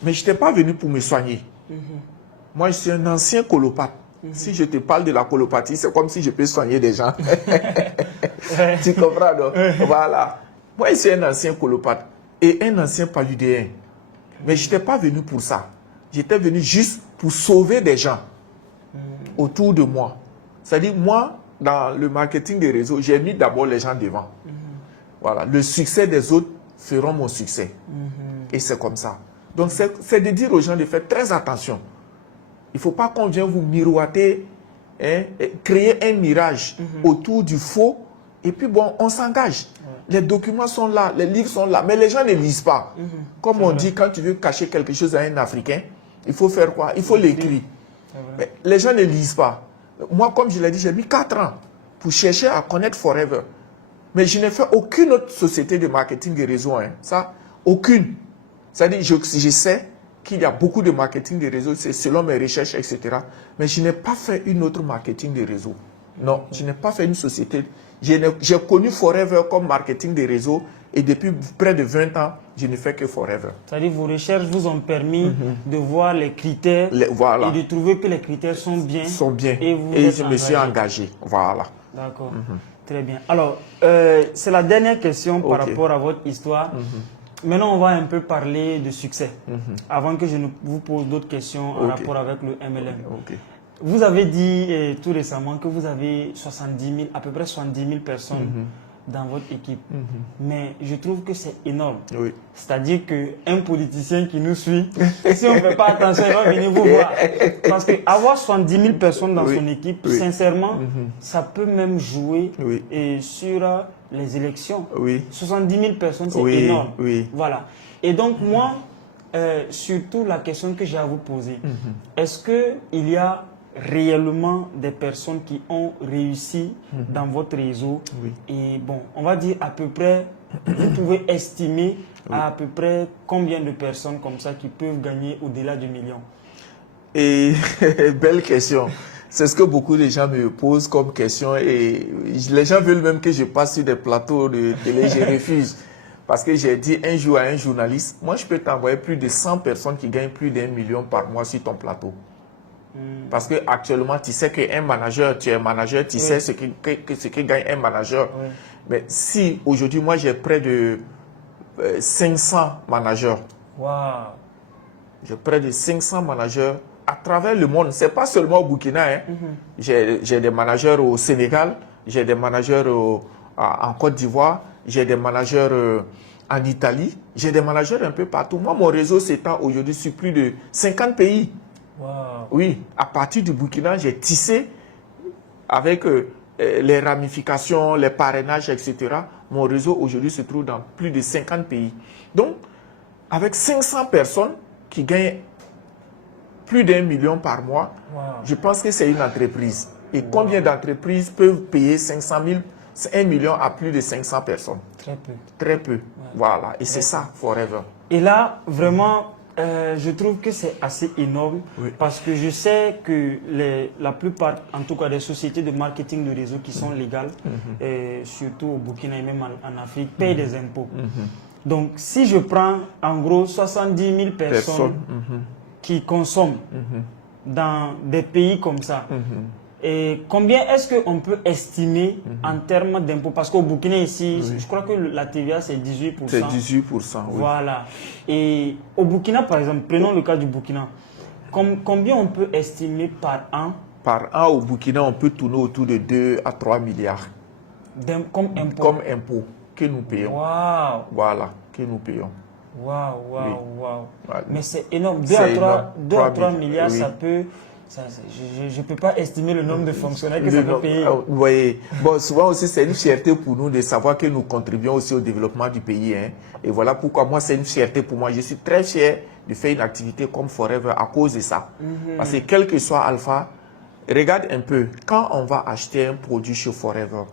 mais je n'étais pas venu pour me soigner. Moi je suis un ancien colopathe. Si je te parle de la colopathie, c'est comme si je peux soigner des gens. Tu comprends donc? Voilà. Moi je suis un ancien colopathe et un ancien paludéen. Mais je n'étais pas venu pour ça. J'étais venu juste pour sauver des gens autour de moi. C'est-à-dire moi, dans le marketing des réseaux, j'ai mis d'abord les gens devant. Voilà. Le succès des autres feront mon succès. Et c'est comme ça. Donc, c'est de dire aux gens de faire très attention. Il ne faut pas qu'on vienne vous miroiter, créer un mirage autour du faux. Et puis, bon, on s'engage. Les documents sont là, les livres sont là, mais les gens ne lisent pas. Comme on dit, quand tu veux cacher quelque chose à un Africain, il faut faire quoi? Il faut l'écrire. Mais les gens ne lisent pas. Moi, comme je l'ai dit, j'ai mis 4 ans pour chercher à connaître Forever. Mais je n'ai fait aucune autre société de marketing et réseau. Ça, aucune. C'est-à-dire, je sais qu'il y a beaucoup de marketing de réseau, c'est selon mes recherches, etc. Mais je n'ai pas fait une autre marketing de réseau. Non, je n'ai pas fait une société. J'ai connu Forever comme marketing de réseau et depuis près de 20 ans, je ne fais que Forever. C'est-à-dire vos recherches vous ont permis de voir les critères voilà. et de trouver que les critères sont bien. Et je me suis engagé. Voilà. D'accord. Très bien. Alors, c'est la dernière question par rapport à votre histoire. Maintenant, on va un peu parler de succès. Avant que je ne vous pose d'autres questions en rapport avec le MLM. Vous avez dit tout récemment que vous avez à peu près 70 000 personnes dans votre équipe. Mais je trouve que c'est énorme. C'est-à-dire qu'un politicien qui nous suit, si on ne fait pas attention, il va venir vous voir. Parce qu'avoir 70 000 personnes dans son équipe, sincèrement, ça peut même jouer sur les élections. 70 000 personnes, c'est énorme. Voilà. Et donc, moi, surtout la question que j'ai à vous poser, est-ce qu'il y a réellement des personnes qui ont réussi dans votre réseau? Et bon, on va dire à peu près, vous pouvez estimer à peu près combien de personnes comme ça qui peuvent gagner au-delà du million? Et belle question. C'est ce que beaucoup de gens me posent comme question et les gens veulent même que je passe sur des plateaux de télé, je refuse. Parce que j'ai dit un jour à un journaliste, moi je peux t'envoyer plus de 100 personnes qui gagnent plus d'1 million par mois sur ton plateau. Parce qu'actuellement, tu sais qu'un manager, tu es un manager, tu sais ce que gagne un manager. Mais si aujourd'hui, moi j'ai près de 500 managers. J'ai près de 500 managers à travers le monde. Ce n'est pas seulement au Burkina. J'ai des managers au Sénégal, j'ai des managers en Côte d'Ivoire, j'ai des managers en Italie, j'ai des managers un peu partout. Moi, mon réseau s'étend aujourd'hui sur plus de 50 pays. Oui, à partir du Burkina, j'ai tissé avec les ramifications, les parrainages, etc. Mon réseau aujourd'hui se trouve dans plus de 50 pays. Donc, avec 500 personnes qui gagnent plus d'1 million par mois, je pense que c'est une entreprise. Et combien d'entreprises peuvent payer 1 million à plus de 500 personnes? Très peu. Très peu. Voilà. Et c'est ça, Forever. Et là, vraiment, je trouve que c'est assez énorme parce que je sais que la plupart, en tout cas des sociétés de marketing de réseau qui sont légales, surtout au Burkina et même en Afrique, payent des impôts. Donc, si je prends en gros 70 000 personnes qui consomment dans des pays comme ça, et combien est-ce qu'on peut estimer en termes d'impôts? Parce qu'au Burkina ici, je crois que la TVA c'est 18%. C'est 18%, Voilà. Et au Burkina par exemple, prenons le cas du Burkina, combien on peut estimer par an? Par an au Burkina, on peut tourner autour de 2 à 3 milliards. Comme impôt. Comme impôt que nous payons. Waouh! Voilà, que nous payons. Waouh, waouh, Oui. waouh. Voilà. Mais c'est énorme. 2 C'est à énorme. 3 milliards, Oui. ça peut... je ne peux pas estimer le nombre de fonctionnaires que ça peut payer. Oui. Bon, souvent aussi, c'est une fierté pour nous de savoir que nous contribuons aussi au développement du pays. Hein. Et voilà pourquoi moi, c'est une fierté pour moi. Je suis très fier de faire une activité comme Forever à cause de ça. Parce que quel que soit Alpha, regarde un peu, quand on va acheter un produit chez Forever,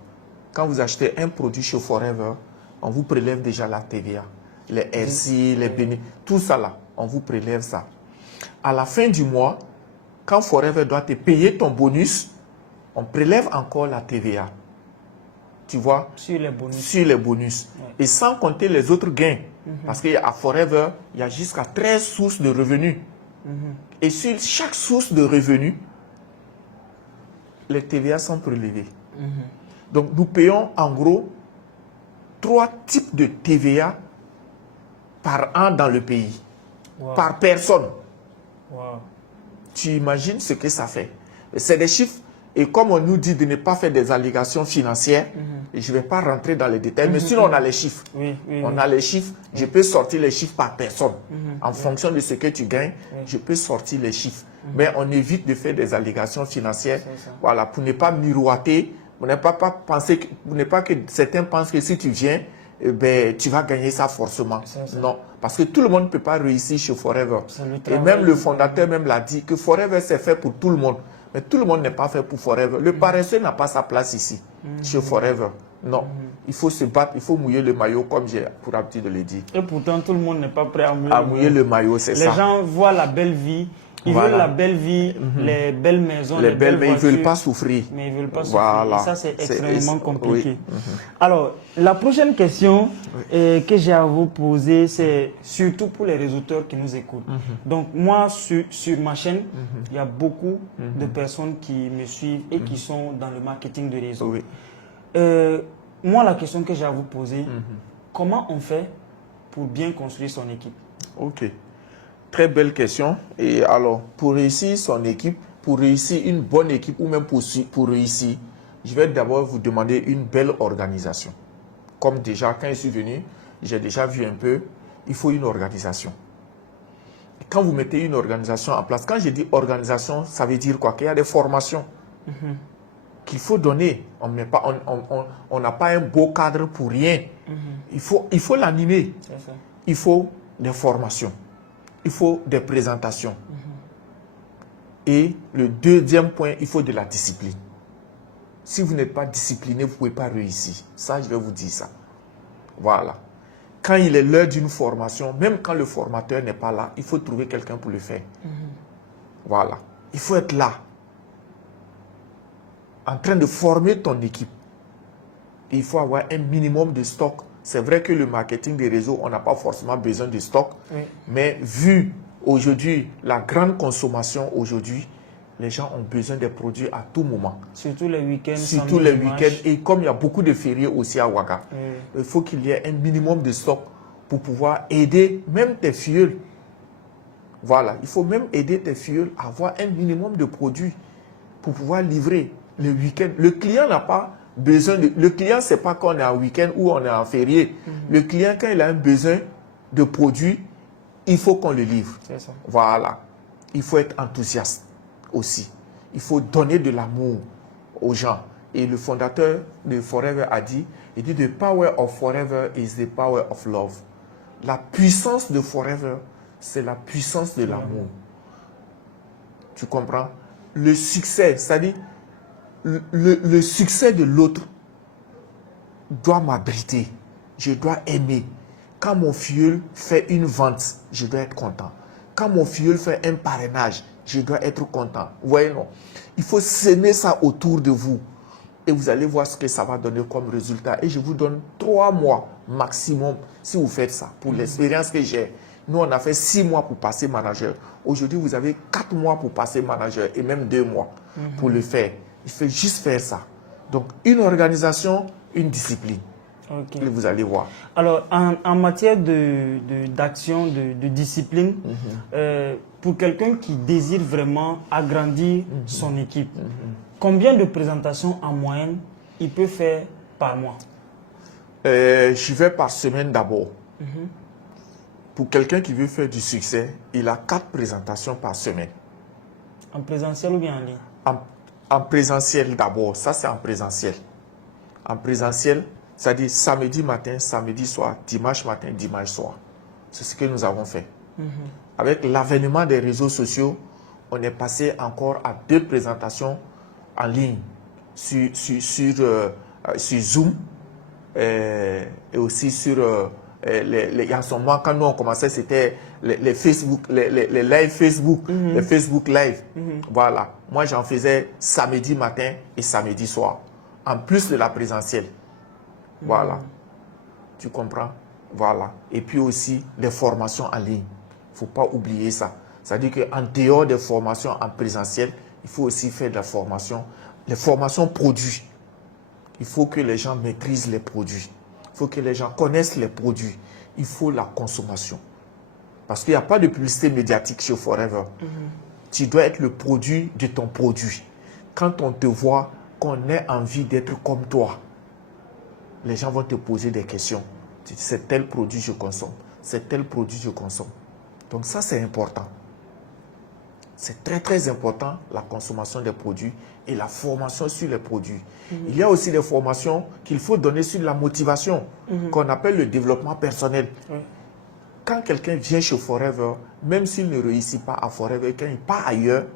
quand vous achetez un produit chez Forever, on vous prélève déjà la TVA, les RC, les bénéfices, tout ça là, on vous prélève ça. À la fin du mois, quand Forever doit te payer ton bonus, on prélève encore la TVA. Tu vois? Sur les bonus. Sur les bonus. Ouais. Et sans compter les autres gains. Parce qu'à Forever, il y a jusqu'à 13 sources de revenus. Et sur chaque source de revenus, les TVA sont prélevés. Donc nous payons en gros 3 types de TVA par an dans le pays. Wow. Par personne. Wow. Tu imagines ce que ça fait. C'est des chiffres. Et comme on nous dit de ne pas faire des allégations financières, et je ne vais pas rentrer dans les détails, mais sinon on a les chiffres. Oui, On a les chiffres. Je peux sortir les chiffres par personne. En fonction de ce que tu gagnes, je peux sortir les chiffres. Mais on évite de faire des allégations financières. Voilà, pour ne pas miroiter, pour ne pas penser, pour ne pas que certains pensent que si tu viens, ben, tu vas gagner ça forcément. Non, parce que tout le monde ne peut pas réussir chez Forever. Et même le fondateur même l'a dit que Forever c'est fait pour tout le monde. Mais tout le monde n'est pas fait pour Forever. Le paresseux n'a pas sa place ici, chez Forever. Non, il faut se battre, il faut mouiller le maillot comme j'ai pour habitude de le dire. Et pourtant, tout le monde n'est pas prêt à mouiller le maillot, c'est ça. Les gens voient la belle vie. Ils veulent la belle vie, les belles maisons, les belles voitures, mais ils ne veulent pas souffrir. Mais ils ne veulent pas souffrir. Et ça, c'est extrêmement compliqué. Oui. Alors, la prochaine question que j'ai à vous poser, c'est surtout pour les réseauteurs qui nous écoutent. Donc, moi, sur ma chaîne, il y a beaucoup de personnes qui me suivent et qui sont dans le marketing de réseau. Oui. Moi, la question que j'ai à vous poser, comment on fait pour bien construire son équipe? Ok. Très belle question. Et alors, pour réussir son équipe, pour réussir une bonne équipe ou même pour réussir, je vais d'abord vous demander une belle organisation. Comme déjà, quand je suis venu, j'ai déjà vu un peu, il faut une organisation. Et quand vous mettez une organisation en place, quand je dis organisation, ça veut dire quoi? Qu'il y a des formations qu'il faut donner. On n'a pas un beau cadre pour rien. Il faut l'animer. Il faut des formations. Il faut des présentations. Et le deuxième point, il faut de la discipline. Si vous n'êtes pas discipliné, vous ne pouvez pas réussir. Ça, je vais vous dire ça. Voilà. Quand il est l'heure d'une formation, même quand le formateur n'est pas là, il faut trouver quelqu'un pour le faire. Voilà. Il faut être là, en train de former ton équipe. Et il faut avoir un minimum de stock. C'est vrai que le marketing des réseaux, on n'a pas forcément besoin de stock. Mais vu aujourd'hui, la grande consommation aujourd'hui, les gens ont besoin des produits à tout moment. Surtout les week-ends. Surtout les week-ends. Et comme il y a beaucoup de fériés aussi à Ouaga, il faut qu'il y ait un minimum de stock pour pouvoir aider même tes filleuls. Voilà, il faut même aider tes filleuls à avoir un minimum de produits pour pouvoir livrer le week-end. Le client n'a pas besoin de... Le client, ce n'est pas qu'on est en week-end ou on est en férié. Le client, quand il a un besoin de produits, il faut qu'on le livre. C'est ça. Voilà. Il faut être enthousiaste aussi. Il faut donner de l'amour aux gens. Et le fondateur de Forever a dit, il dit, the power of Forever is the power of love. La puissance de Forever, c'est la puissance de l'amour. Tu comprends? Le succès, c'est-à-dire, le succès de l'autre doit m'abriter. Je dois aimer. Quand mon filleul fait une vente, je dois être content. Quand mon filleul fait un parrainage, je dois être content. Vous voyez, non? Il faut semer ça autour de vous. Et vous allez voir ce que ça va donner comme résultat. Et je vous donne 3 mois maximum si vous faites ça. Pour l'expérience que j'ai. Nous, on a fait 6 mois pour passer manager. Aujourd'hui, vous avez 4 mois pour passer manager et même 2 mois pour le faire. Il faut juste faire ça. Donc, une organisation, une discipline. Okay. Et vous allez voir. Alors, en matière d'action, de discipline, pour quelqu'un qui désire vraiment agrandir son équipe, combien de présentations en moyenne il peut faire par mois? J'y vais par semaine d'abord. Pour quelqu'un qui veut faire du succès, il a 4 présentations par semaine. En présentiel ou bien en ligne? En présentiel d'abord, ça c'est en présentiel. En présentiel, c'est-à-dire samedi matin, samedi soir, dimanche matin, dimanche soir. C'est ce que nous avons fait. Avec l'avènement des réseaux sociaux, on est passé encore à 2 présentations en ligne sur Zoom et aussi sur en ce moment, quand nous on commençait, c'était les Facebook, les live Facebook, les Facebook Live. Voilà. Moi, j'en faisais samedi matin et samedi soir, en plus de la présentielle. Voilà. Tu comprends? Voilà. Et puis aussi, les formations en ligne. Il ne faut pas oublier ça. C'est-à-dire qu'en dehors des formations en présentiel, il faut aussi faire de la formation, les formations produits. Il faut que les gens maîtrisent les produits. Il faut que les gens connaissent les produits. Il faut la consommation. Parce qu'il n'y a pas de publicité médiatique chez Forever. Tu dois être le produit de ton produit. Quand on te voit, qu'on ait envie d'être comme toi, les gens vont te poser des questions. Tu dis, c'est tel produit que je consomme. C'est tel produit que je consomme. Donc ça, c'est important. C'est très, très important, la consommation des produits et la formation sur les produits. Il y a aussi des formations qu'il faut donner sur la motivation, qu'on appelle le développement personnel. Quand quelqu'un vient chez Forever, même s'il ne réussit pas à Forever, quand il part ailleurs,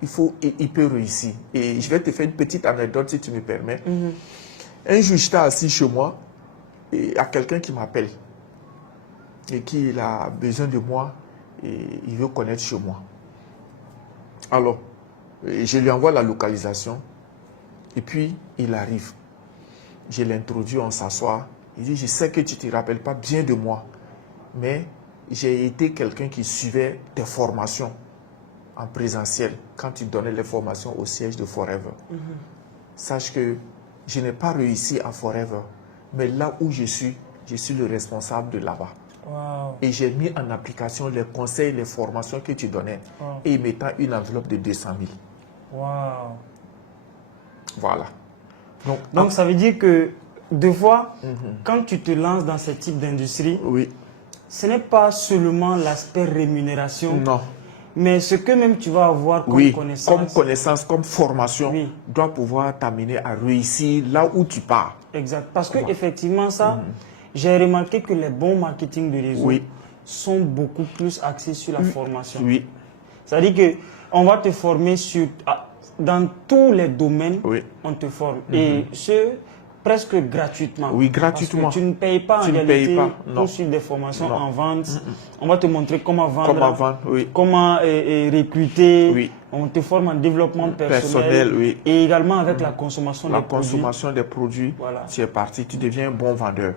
il peut réussir. Et je vais te faire une petite anecdote, si tu me permets. Un jour, j'étais assis chez moi et il y a quelqu'un qui m'appelle et qui a besoin de moi. Et il veut connaître chez moi. Alors, je lui envoie la localisation. Et puis, il arrive. Je l'introduis, on s'assoit. Il dit, je sais que tu ne te rappelles pas bien de moi. Mais j'ai été quelqu'un qui suivait tes formations en présentiel. Quand tu donnais les formations au siège de Forever. Sache que je n'ai pas réussi à Forever. Mais là où je suis le responsable de là-bas. Wow. Et j'ai mis en application les conseils, les formations que tu donnais. Et mettant une enveloppe de 200 000. Wow. Voilà. Donc ça veut dire que, deux fois, quand tu te lances dans ce type d'industrie, ce n'est pas seulement l'aspect rémunération, non, mais ce que même tu vas avoir comme connaissance. Comme connaissance, comme formation, doit pouvoir t'amener à réussir là où tu pars. Exact. Parce que effectivement, ça... J'ai remarqué que les bons marketing de réseau sont beaucoup plus axés sur la formation. C'est-à-dire qu'on va te former dans tous les domaines, on te forme. Et ce, presque gratuitement. Oui, gratuitement. Parce que tu ne payes pas en réalité pour suivre des formations en vente. On va te montrer comment vendre, comment recruter. On te forme en développement personnel. Et également avec la consommation des produits. La consommation des produits, tu es parti, tu deviens un bon vendeur.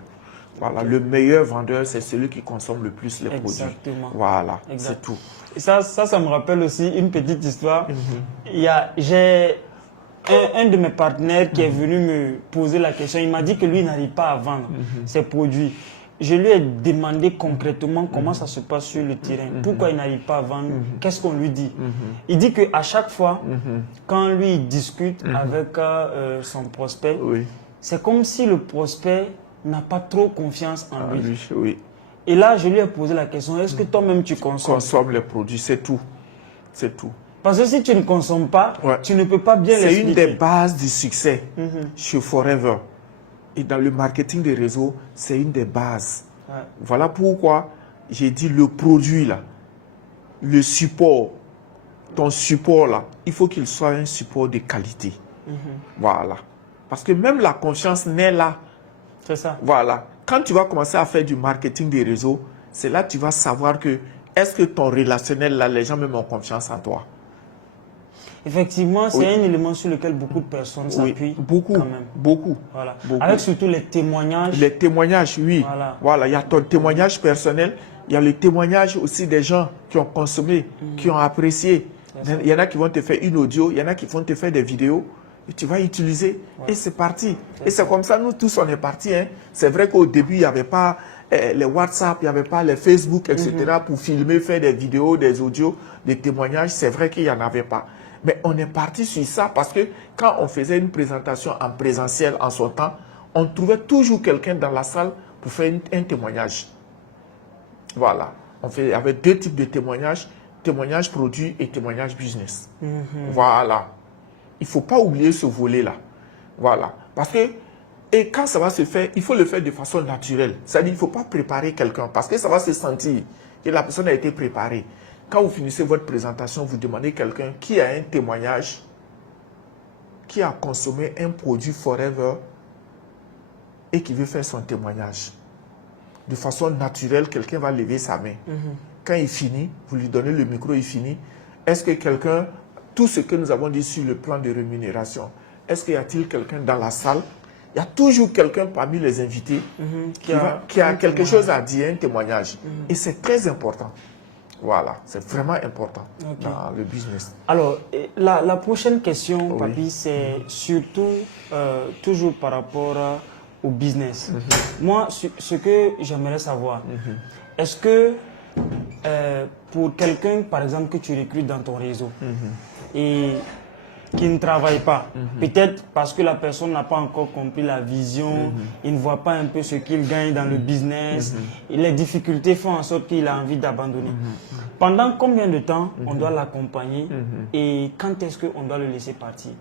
Voilà, le meilleur vendeur, c'est celui qui consomme le plus les produits. Voilà, c'est tout. Et ça me rappelle aussi une petite histoire. J'ai un de mes partenaires qui est venu me poser la question. Il m'a dit que lui n'arrive pas à vendre ses produits. Je lui ai demandé concrètement comment ça se passe sur le terrain. Pourquoi il n'arrive pas à vendre? Qu'est-ce qu'on lui dit? Il dit qu'à chaque fois, quand lui il discute avec son prospect, c'est comme si le prospect n'a pas trop confiance en lui. Et là, je lui ai posé la question, est-ce que toi-même tu consommes? Consomme les produits, c'est tout. C'est tout. Parce que si tu ne consommes pas, tu ne peux pas bien l'expliquer. C'est une des bases du succès chez Forever. Et dans le marketing des réseaux, c'est une des bases. Voilà pourquoi j'ai dit le produit là, le support, ton support là, il faut qu'il soit un support de qualité. Voilà. Parce que même la confiance naît là. C'est ça. Voilà. Quand tu vas commencer à faire du marketing des réseaux, c'est là que tu vas savoir que est-ce que ton relationnel là, les gens même ont confiance en toi. Effectivement, c'est un élément sur lequel beaucoup de personnes s'appuient. Beaucoup, quand même. Beaucoup. Voilà. Beaucoup. Avec surtout les témoignages. Les témoignages, Voilà. Il y a ton témoignage personnel, il y a le témoignage aussi des gens qui ont consommé, qui ont apprécié. Il y en a qui vont te faire une audio, il y en a qui vont te faire des vidéos. Et tu vas utiliser et c'est parti. Et c'est comme ça, nous tous, on est partis. C'est vrai qu'au début, il n'y avait pas les WhatsApp, il n'y avait pas les Facebook, etc. pour filmer, faire des vidéos, des audios, des témoignages. C'est vrai qu'il n'y en avait pas. Mais on est parti sur ça parce que quand on faisait une présentation en présentiel en son temps, on trouvait toujours quelqu'un dans la salle pour faire un témoignage. Voilà. Il y avait deux types de témoignages, témoignage produit et témoignage business. Voilà. Il ne faut pas oublier ce volet-là. Voilà. Parce que, et quand ça va se faire, il faut le faire de façon naturelle. C'est-à-dire, il ne faut pas préparer quelqu'un parce que ça va se sentir que la personne a été préparée. Quand vous finissez votre présentation, vous demandez quelqu'un qui a un témoignage, qui a consommé un produit Forever et qui veut faire son témoignage. De façon naturelle, quelqu'un va lever sa main. Quand il finit, vous lui donnez le micro, il finit. Est-ce que quelqu'un, tout ce que nous avons dit sur le plan de rémunération, est-ce qu'il y a-t-il quelqu'un dans la salle? Il y a toujours quelqu'un parmi les invités qui a quelque chose à dire, un témoignage. Et c'est très important. Voilà, c'est vraiment important dans le business. Alors, la prochaine question, Papi, c'est surtout toujours par rapport au business. Moi, ce que j'aimerais savoir, est-ce que pour quelqu'un, par exemple, que tu recrutes dans ton réseau et qui ne travaille pas, peut-être parce que la personne n'a pas encore compris la vision, il ne voit pas un peu ce qu'il gagne dans le business, et les difficultés font en sorte qu'il a envie d'abandonner. Pendant combien de temps on doit l'accompagner et quand est-ce qu'on doit le laisser partir?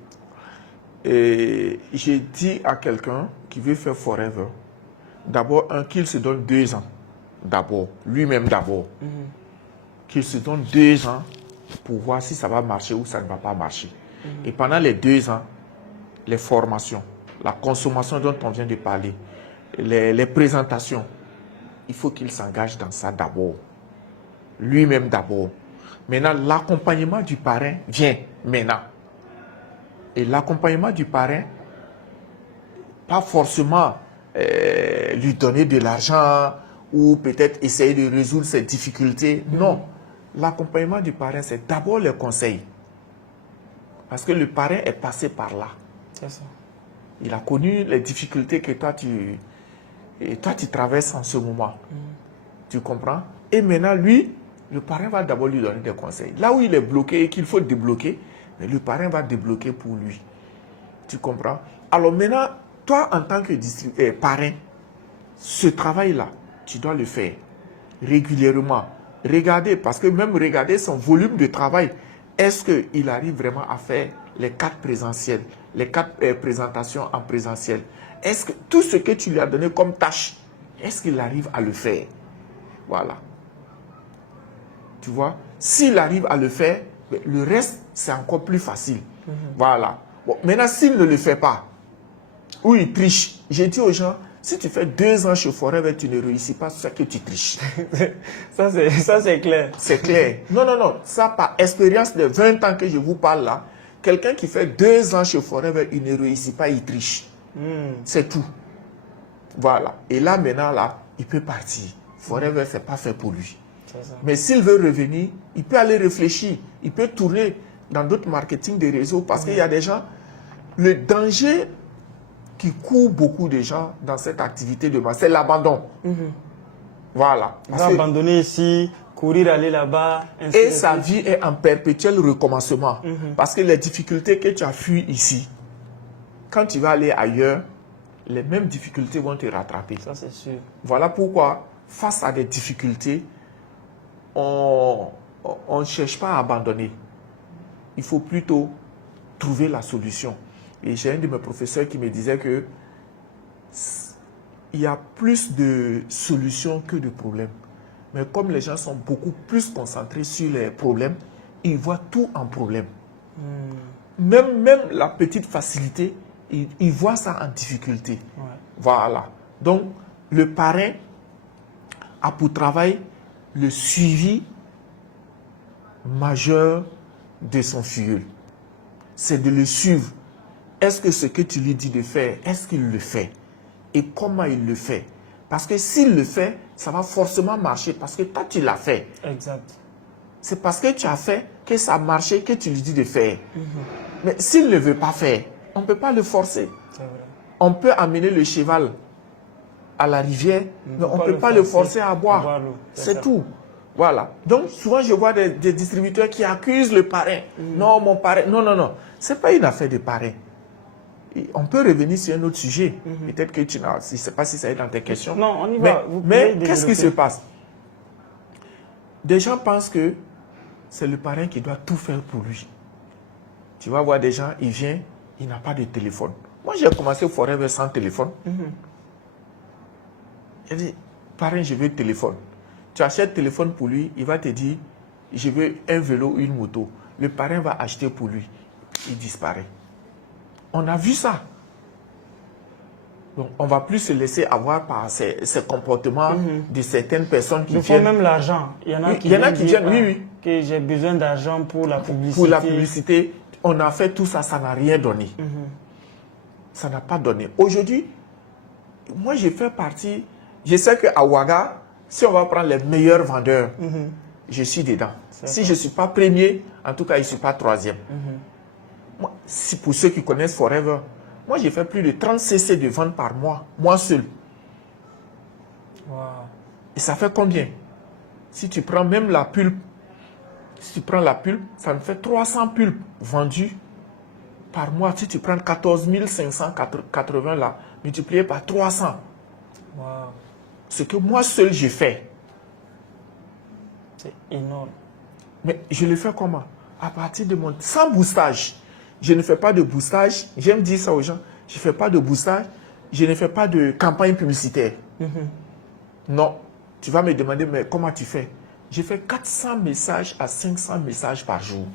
Et j'ai dit à quelqu'un qui veut faire Forever, d'abord, qu'il se donne 2 ans. D'abord, lui-même d'abord. Qu'il se donne 2 ans pour voir si ça va marcher ou ça ne va pas marcher. Et pendant les 2 ans, les formations, la consommation dont on vient de parler, les présentations, il faut qu'il s'engage dans ça d'abord. Lui-même d'abord. Maintenant, l'accompagnement du parrain vient maintenant. Et l'accompagnement du parrain, pas forcément lui donner de l'argent ou peut-être essayer de résoudre ses difficultés. Non. L'accompagnement du parrain, c'est d'abord les conseils. Parce que le parrain est passé par là. C'est ça. Il a connu les difficultés que toi, tu traverses en ce moment. Tu comprends? Et maintenant, lui, le parrain va d'abord lui donner des conseils. Là où il est bloqué et qu'il faut débloquer, mais le parrain va débloquer pour lui. Tu comprends? Alors maintenant, toi, en tant que parrain, ce travail-là, tu dois le faire régulièrement. Regardez, parce que même regarder son volume de travail, est-ce qu'il arrive vraiment à faire les 4 présentiels, les 4 présentations en présentiel? Est-ce que tout ce que tu lui as donné comme tâche, est-ce qu'il arrive à le faire? Voilà. Tu vois, s'il arrive à le faire, le reste, c'est encore plus facile. Voilà. Bon, maintenant, s'il ne le fait pas, ou il triche, j'ai dit aux gens, si tu fais 2 ans chez Forever, tu ne réussis pas, c'est que tu triches. Ça, c'est clair. C'est clair. Non, non, non. Ça, par expérience de 20 ans que je vous parle là, quelqu'un qui fait 2 ans chez Forever, il ne réussit pas, il triche. C'est tout. Voilà. Et là, maintenant, là, il peut partir. Forever, c'est pas fait pour lui. Mais s'il veut revenir, il peut aller réfléchir. Il peut tourner dans d'autres marketing des réseaux parce qu'il y a des gens. Le danger qui court beaucoup de gens dans cette activité de base, c'est l'abandon. Voilà. Abandonner ici, courir, aller là-bas. Et sa vie est en perpétuel recommencement. Parce que les difficultés que tu as fuies ici, quand tu vas aller ailleurs, les mêmes difficultés vont te rattraper. Ça, c'est sûr. Voilà pourquoi, face à des difficultés, on ne cherche pas à abandonner. Il faut plutôt trouver la solution. Et j'ai un de mes professeurs qui me disait que il y a plus de solutions que de problèmes. Mais comme les gens sont beaucoup plus concentrés sur les problèmes, ils voient tout en problème. Même la petite facilité, ils voient ça en difficulté. Voilà. Donc, le parrain a pour travail le suivi majeur de son filleul. C'est de le suivre. Est-ce que ce que tu lui dis de faire, est-ce qu'il le fait? Et comment il le fait? Parce que s'il le fait, ça va forcément marcher parce que toi, tu l'as fait. Exact. C'est parce que tu as fait que ça a marché que tu lui dis de faire. Mais s'il ne veut pas faire, on ne peut pas le forcer. C'est vrai. On peut amener le cheval à la rivière, mais on ne peut pas le forcer à boire. C'est tout. Voilà. Donc, souvent, je vois des distributeurs qui accusent le parrain. Non, mon parrain. Non, non, non. Ce n'est pas une affaire de parrain. Et on peut revenir sur un autre sujet. Peut-être que tu n'as... Je ne sais pas si ça est dans tes questions. Non, on y va. Mais qu'est-ce qui se passe? Des gens pensent que c'est le parrain qui doit tout faire pour lui. Tu vas voir des gens, il vient, il n'a pas de téléphone. Moi, j'ai commencé Forever sans téléphone. Il dit, parrain, je veux téléphone. Tu achètes téléphone pour lui, il va te dire, je veux un vélo, une moto. Le parrain va acheter pour lui. Il disparaît. On a vu ça. Donc, on ne va plus se laisser avoir par ces comportements de certaines personnes qui viennent. Ils font même l'argent. Il y en a qui viennent, oui. Que j'ai besoin d'argent pour la publicité. Pour la publicité, on a fait tout ça, ça n'a rien donné. Ça n'a pas donné. Aujourd'hui, moi, j'ai fait partie... Je sais qu'à Ouaga, si on va prendre les meilleurs vendeurs, je suis dedans. Si je ne suis pas premier, en tout cas, je ne suis pas troisième. Moi, si pour ceux qui connaissent Forever, moi, j'ai fait plus de 30 cc de vente par mois, moi seul. Wow. Et ça fait combien? Si tu prends même la pulpe, ça me fait 300 pulpes vendues par mois. Si tu prends 14 580 là, multiplié par 300. Wow. Ce que moi seul j'ai fait. C'est énorme. Mais je le fais comment? À partir de mon... Sans boostage. Je ne fais pas de boostage. J'aime dire ça aux gens. Je ne fais pas de boostage. Je ne fais pas de campagne publicitaire. Non. Tu vas me demander, mais comment tu fais? Je fais 400 messages à 500 messages par jour.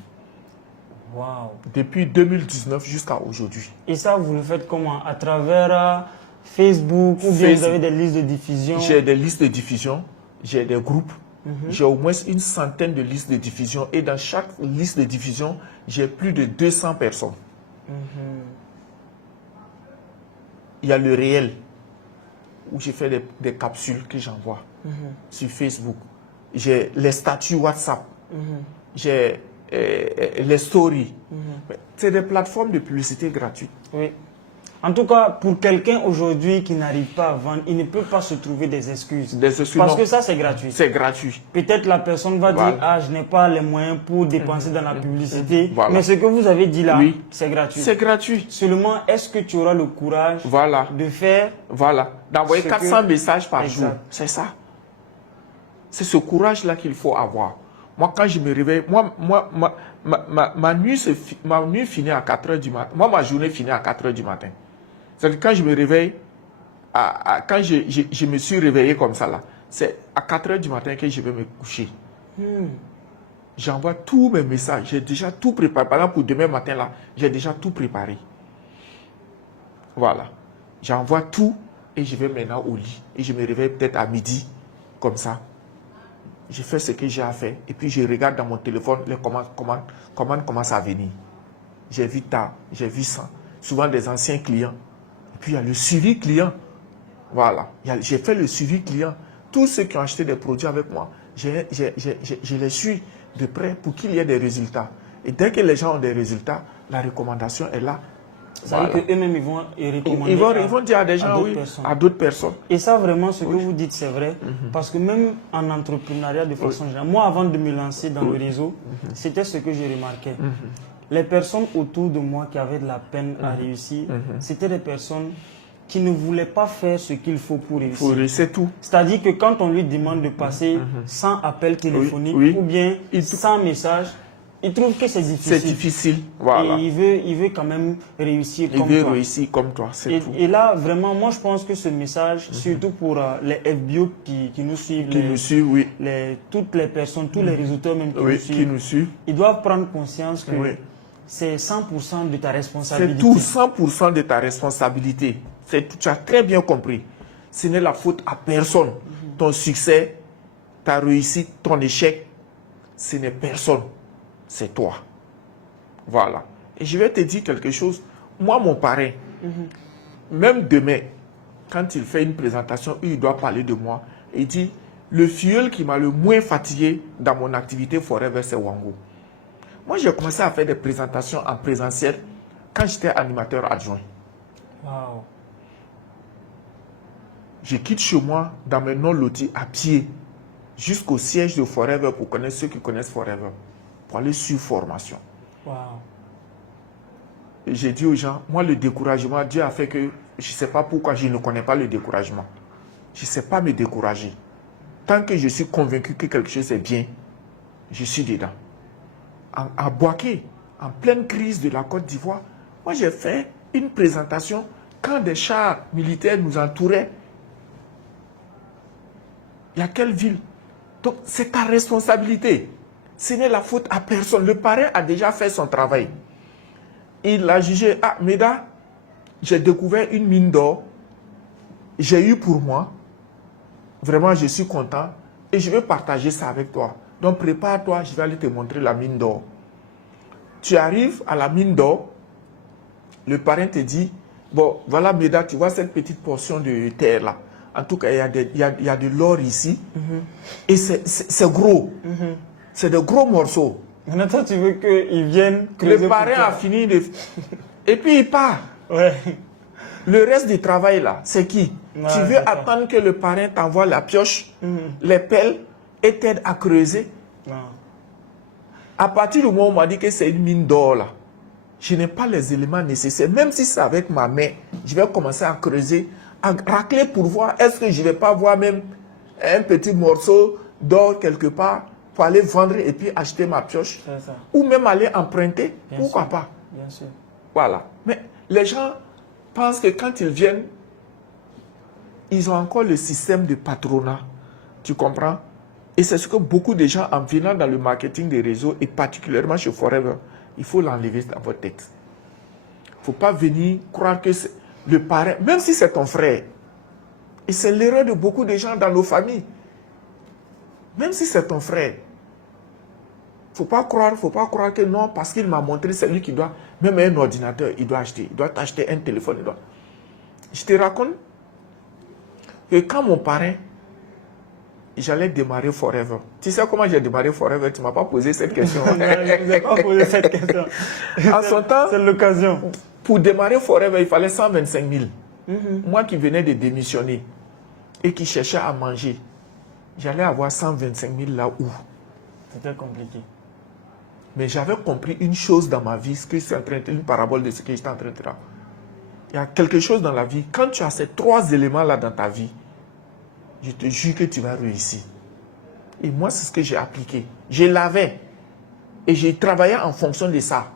Wow. Depuis 2019 jusqu'à aujourd'hui. Et ça, vous le faites comment? À travers Facebook ou bien vous avez des listes de diffusion? J'ai des listes de diffusion. J'ai des groupes. J'ai au moins une centaine de listes de diffusion. Et dans chaque liste de diffusion, j'ai plus de 200 personnes. Il y a le réel, où j'ai fait des capsules que j'envoie sur Facebook. J'ai les statuts WhatsApp. J'ai les stories. C'est des plateformes de publicité gratuites. Oui. En tout cas, pour quelqu'un aujourd'hui qui n'arrive pas à vendre, il ne peut pas se trouver des excuses. Parce que ça, c'est gratuit. C'est gratuit. Peut-être la personne va dire, ah, je n'ai pas les moyens pour dépenser dans la publicité. Mais ce que vous avez dit là, c'est gratuit. C'est gratuit. Seulement, est-ce que tu auras le courage de faire... D'envoyer 400 messages par jour. C'est ça. C'est ce courage-là qu'il faut avoir. Moi, quand je me réveille, ma nuit finit à 4 h du matin. Moi, ma journée finit à 4 h du matin. C'est-à-dire quand je me réveille, quand je me suis réveillé comme ça, là, c'est à 4 h du matin que je vais me coucher. J'envoie tous mes messages. J'ai déjà tout préparé. Par exemple, pour demain matin, là, j'ai déjà tout préparé. Voilà. J'envoie tout et je vais maintenant au lit. Et je me réveille peut-être à midi, comme ça. Je fais ce que j'ai à faire. Et puis, je regarde dans mon téléphone, les commandes commencent à venir. J'ai vu ça, j'ai vu ça. Souvent des anciens clients. Et puis, il y a le suivi client. Voilà. J'ai fait le suivi client. Tous ceux qui ont acheté des produits avec moi, je les suis de près pour qu'il y ait des résultats. Et dès que les gens ont des résultats, la recommandation est là. Ça veut dire qu'eux-mêmes, ils vont recommander ils vont dire à des gens, à d'autres personnes. Et ça, vraiment, ce que vous dites, c'est vrai. Parce que même en entrepreneuriat, de façon générale, moi, avant de me lancer dans le réseau, c'était ce que j'ai remarqué. Les personnes autour de moi qui avaient de la peine à réussir, c'était des personnes qui ne voulaient pas faire ce qu'il faut pour réussir. C'est tout. C'est-à-dire que quand on lui demande de passer 100 appels téléphoniques ou bien 100 messages, il trouve que c'est difficile. C'est difficile, voilà. Et il veut quand même réussir comme toi. Il veut réussir comme toi, c'est tout. Et là, vraiment, moi, je pense que ce message, surtout pour les FBO qui nous suivent, toutes les personnes, tous les résultats même qui nous suivent, ils doivent prendre conscience que c'est 100% de ta responsabilité. C'est tout 100% de ta responsabilité. Tu as très bien compris. Ce n'est la faute à personne. Ton succès, ta réussite, ton échec, ce n'est personne. C'est toi. Voilà. Et je vais te dire quelque chose. Moi, mon parrain, même demain, quand il fait une présentation où il doit parler de moi, il dit, le filleul qui m'a le moins fatigué dans mon activité Forever, c'est Wango. Moi, j'ai commencé à faire des présentations en présentiel quand j'étais animateur adjoint. Wow. Je quitte chez moi dans mes non lotis à pied. jusqu'au siège de Forever pour connaître ceux qui connaissent Forever, pour aller sur formation. Wow. J'ai dit aux gens, moi le découragement, Dieu a fait que je ne sais pas pourquoi je ne connais pas le découragement. Je ne sais pas me décourager. Tant que je suis convaincu que quelque chose est bien, je suis dedans. À Boaké, en pleine crise de la Côte d'Ivoire, moi j'ai fait une présentation quand des chars militaires nous entouraient. Il y a quelle ville? Donc c'est ta responsabilité. Ce n'est la faute à personne. Le parrain a déjà fait son travail. Il a jugé, ah Méda, j'ai découvert une mine d'or. J'ai eu pour moi. Vraiment, je suis content. Et je vais partager ça avec toi. Donc prépare-toi, je vais aller te montrer la mine d'or. Tu arrives à la mine d'or. Le parrain te dit, bon, voilà Méda, tu vois cette petite portion de terre là. En tout cas, il y a de l'or ici. Et c'est gros. C'est de gros morceaux. Maintenant, tu veux qu'ils viennent creuser. Le parrain a fini de... Et puis il part. Ouais. Le reste du travail là, c'est qui? Ouais, tu veux attendre que le parrain t'envoie la pioche, les pelles et t'aide à creuser? Non. À partir du moment où on m'a dit que c'est une mine d'or là, je n'ai pas les éléments nécessaires. Même si c'est avec ma main, je vais commencer à creuser, à racler pour voir est-ce que je ne vais pas voir même un petit morceau d'or quelque part pour aller vendre et puis acheter ma pioche. C'est ça. Ou même aller emprunter. Bien Pourquoi sûr. pas? Bien sûr. Voilà. Mais les gens pensent que quand ils viennent, ils ont encore le système de patronat. Tu comprends? Et c'est ce que beaucoup de gens, en venant dans le marketing des réseaux, et particulièrement chez Forever, il faut l'enlever dans votre tête. Il ne faut pas venir croire que le parrain, même si c'est ton frère, et c'est l'erreur de beaucoup de gens dans nos familles, même si c'est ton frère, il ne faut pas croire que non, parce qu'il m'a montré, c'est lui qui doit, même un ordinateur, il doit acheter, il doit t'acheter un téléphone. Je te raconte que quand mon parrain, j'allais démarrer Forever. Tu sais comment j'ai démarré Forever? Tu ne m'as pas posé cette question. Non, je ne vous ai pas posé cette question. En son temps, c'est l'occasion. Pour démarrer Forever, il fallait 125 000. Moi qui venais de démissionner et qui cherchais à manger, j'allais avoir 125 000 là où? C'était compliqué. Mais j'avais compris une chose dans ma vie, ce que c'est en train de, une parabole de ce que j'étais en train de dire. Il y a quelque chose dans la vie. Quand tu as ces trois éléments-là dans ta vie, je te jure que tu vas réussir. Et moi, c'est ce que j'ai appliqué. Je l'avais. Et j'ai travaillé en fonction de ça.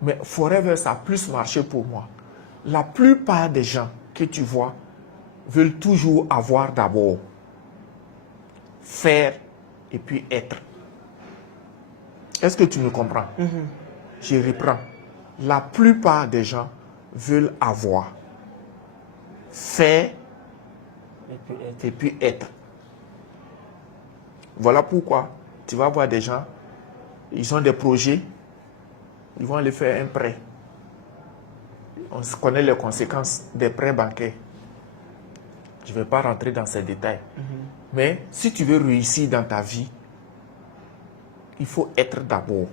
Mais Forever, ça a plus marché pour moi. La plupart des gens que tu vois veulent toujours avoir d'abord. Faire et puis être. Est-ce que tu me comprends? Je reprends. La plupart des gens veulent avoir. Faire et puis être. Voilà pourquoi tu vas voir des gens, ils ont des projets, ils vont aller faire un prêt. On connaît les conséquences des prêts bancaires. Je ne vais pas rentrer dans ces détails. Mais si tu veux réussir dans ta vie, il faut être d'abord.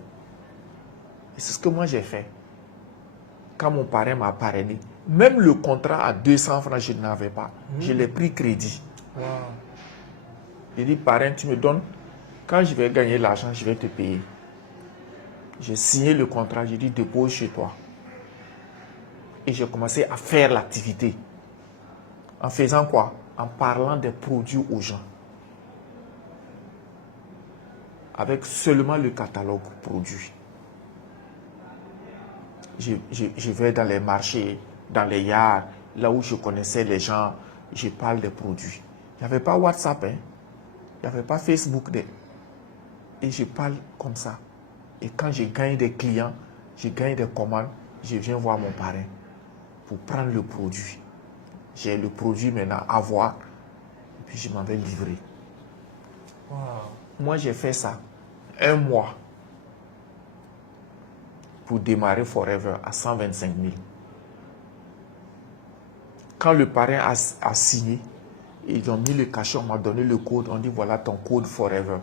Et c'est ce que moi j'ai fait. Quand mon parrain m'a parrainé, même le contrat à 200 francs, je n'avais pas. Je l'ai pris crédit. Wow. Il dit, parrain, tu me donnes, quand je vais gagner l'argent, je vais te payer. J'ai signé le contrat, j'ai dit, dépose chez toi. Et j'ai commencé à faire l'activité. En faisant quoi? En parlant des produits aux gens. Avec seulement le catalogue produit. Je vais dans les marchés, dans les yards, là où je connaissais les gens, je parle des produits. Il n'y avait pas WhatsApp, hein? Il n'y avait pas Facebook. Et je parle comme ça. Et quand je gagne des clients, je gagne des commandes, je viens voir mon parrain pour prendre le produit. J'ai le produit maintenant à voir, et puis je m'en vais livrer. Wow. Moi, j'ai fait ça 1 mois pour démarrer Forever à 125 000. Quand le parrain a signé, ils ont mis le cachet, on m'a donné le code, on dit voilà ton code Forever.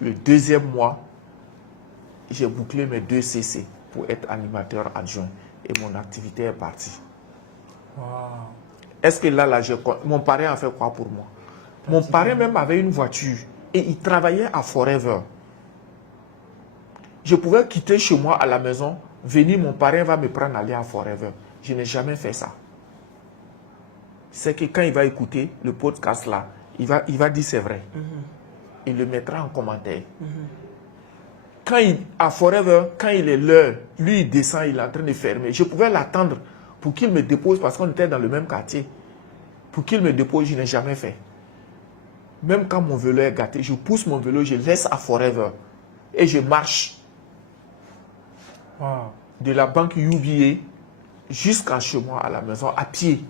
Le 2e mois, j'ai bouclé mes 2 CC pour être animateur adjoint et mon activité est partie. Wow. Est-ce que là, mon parrain a fait quoi pour moi? Mon parrain même avait une voiture et il travaillait à Forever. Je pouvais quitter chez moi à la maison, venir, mon parrain va me prendre, aller à Forever. Je n'ai jamais fait ça. C'est que quand il va écouter le podcast là, il va dire c'est vrai. Il le mettra en commentaire. À Forever, quand il est l'heure, lui il descend, il est en train de fermer. Je pouvais l'attendre pour qu'il me dépose parce qu'on était dans le même quartier. Pour qu'il me dépose, je n'ai jamais fait. Même quand mon vélo est gâté, je pousse mon vélo, je laisse à Forever. Et je marche. Wow. De la banque UBA jusqu'à chez moi à la maison, à pied.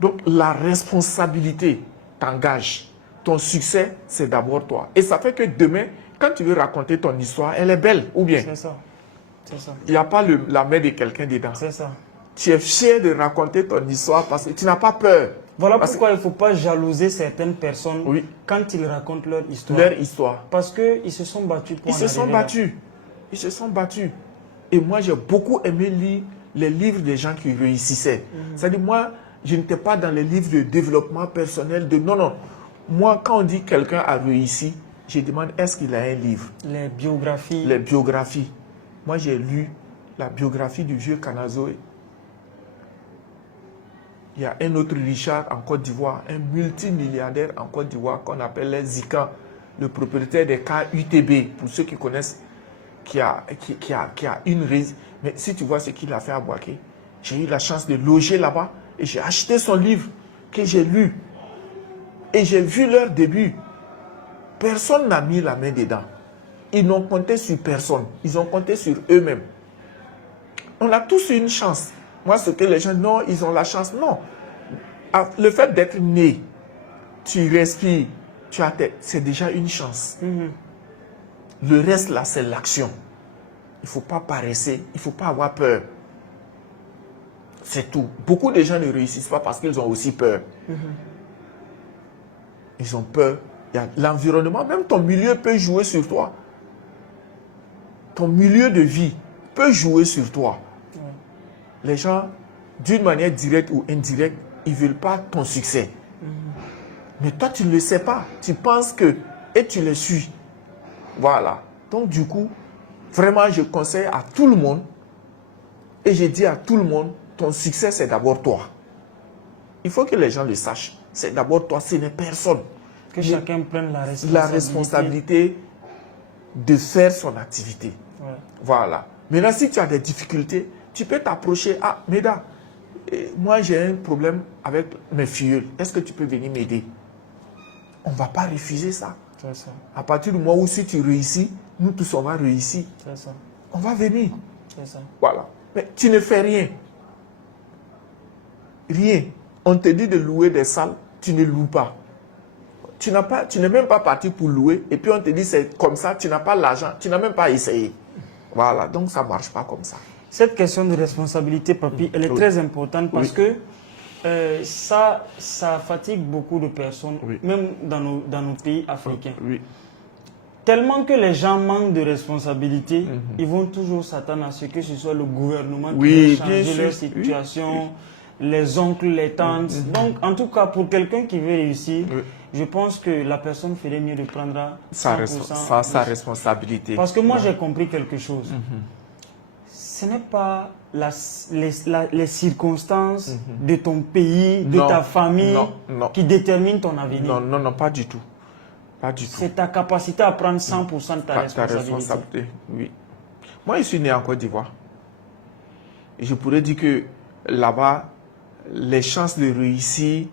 Donc la responsabilité t'engage. Ton succès, c'est d'abord toi. Et ça fait que demain, quand tu veux raconter ton histoire, elle est belle, ou bien? C'est ça. C'est ça. Il n'y a pas la main de quelqu'un dedans. C'est ça. Tu es fier de raconter ton histoire parce que tu n'as pas peur. Voilà pourquoi il ne faut pas jalouser certaines personnes quand ils racontent leur histoire. Leur histoire. Parce qu'ils se sont battus pour Ils se sont battus. Ils se sont battus. Et moi, j'ai beaucoup aimé lire les livres des gens qui réussissaient. C'est-à-dire, moi, je n'étais pas dans les livres de développement personnel. Non, non. Moi, quand on dit quelqu'un a réussi, je demande est-ce qu'il a un livre? Les biographies. Les biographies. Moi, j'ai lu la biographie du vieux Kanazoe. Il y a un autre Richard en Côte d'Ivoire, un multimilliardaire en Côte d'Ivoire qu'on appelle les Zika, le propriétaire des KUTB, pour ceux qui connaissent, qui a une raison. Mais si tu vois ce qu'il a fait à Boaké, j'ai eu la chance de loger là-bas et j'ai acheté son livre que j'ai lu. Et j'ai vu leur début. Personne n'a mis la main dedans. Ils n'ont compté sur personne. Ils ont compté sur eux-mêmes. On a tous une chance. Moi, ce que les gens, non, ils ont la chance. Non. Le fait d'être né, tu respires, c'est déjà une chance. Le reste, là, c'est l'action. Il ne faut pas paresser, il ne faut pas avoir peur. C'est tout. Beaucoup de gens ne réussissent pas parce qu'ils ont aussi peur. Ils ont peur. L'environnement, même ton milieu peut jouer sur toi. Ton milieu de vie peut jouer sur toi. Les gens, d'une manière directe ou indirecte, ils ne veulent pas ton succès. Mais toi, tu ne le sais pas. Tu penses que... Et tu le suis. Voilà. Donc, du coup, vraiment, je conseille à tout le monde, et je dis à tout le monde, ton succès, c'est d'abord toi. Il faut que les gens le sachent. C'est d'abord toi, ce n'est personne. Que chacun prenne la responsabilité de faire son activité. Ouais. Voilà. Maintenant, si tu as des difficultés, tu peux t'approcher. Ah, Meda, moi j'ai un problème avec mes filles. Est-ce que tu peux venir m'aider? On ne va pas refuser ça. C'est ça. À partir du moment où si tu réussis, nous tous on va réussir. C'est ça. On va venir. C'est ça. Voilà. Mais tu ne fais rien. Rien. On te dit de louer des salles, tu ne loues pas. Tu n'es même pas parti pour louer et puis on te dit c'est comme ça, tu n'as pas l'argent, tu n'as même pas essayé. Voilà, donc ça ne marche pas comme ça. Cette question de responsabilité, Papi, elle est très importante parce que ça fatigue beaucoup de personnes, même dans nos pays africains. Tellement que les gens manquent de responsabilité, ils vont toujours s'attendre à ce que ce soit le gouvernement qui va changer leur situation, les oncles, les tantes. Donc, en tout cas, pour quelqu'un qui veut réussir, je pense que la personne ferait mieux de prendre sa responsabilité. Parce que moi, j'ai compris quelque chose. Ce n'est pas les circonstances de ton pays, de ta famille qui déterminent ton avenir. Non, non, pas du tout. Pas du tout. C'est ta capacité à prendre 100% de ta responsabilité. Oui. Moi, je suis né en Côte d'Ivoire. Je pourrais dire que là-bas, les chances de réussir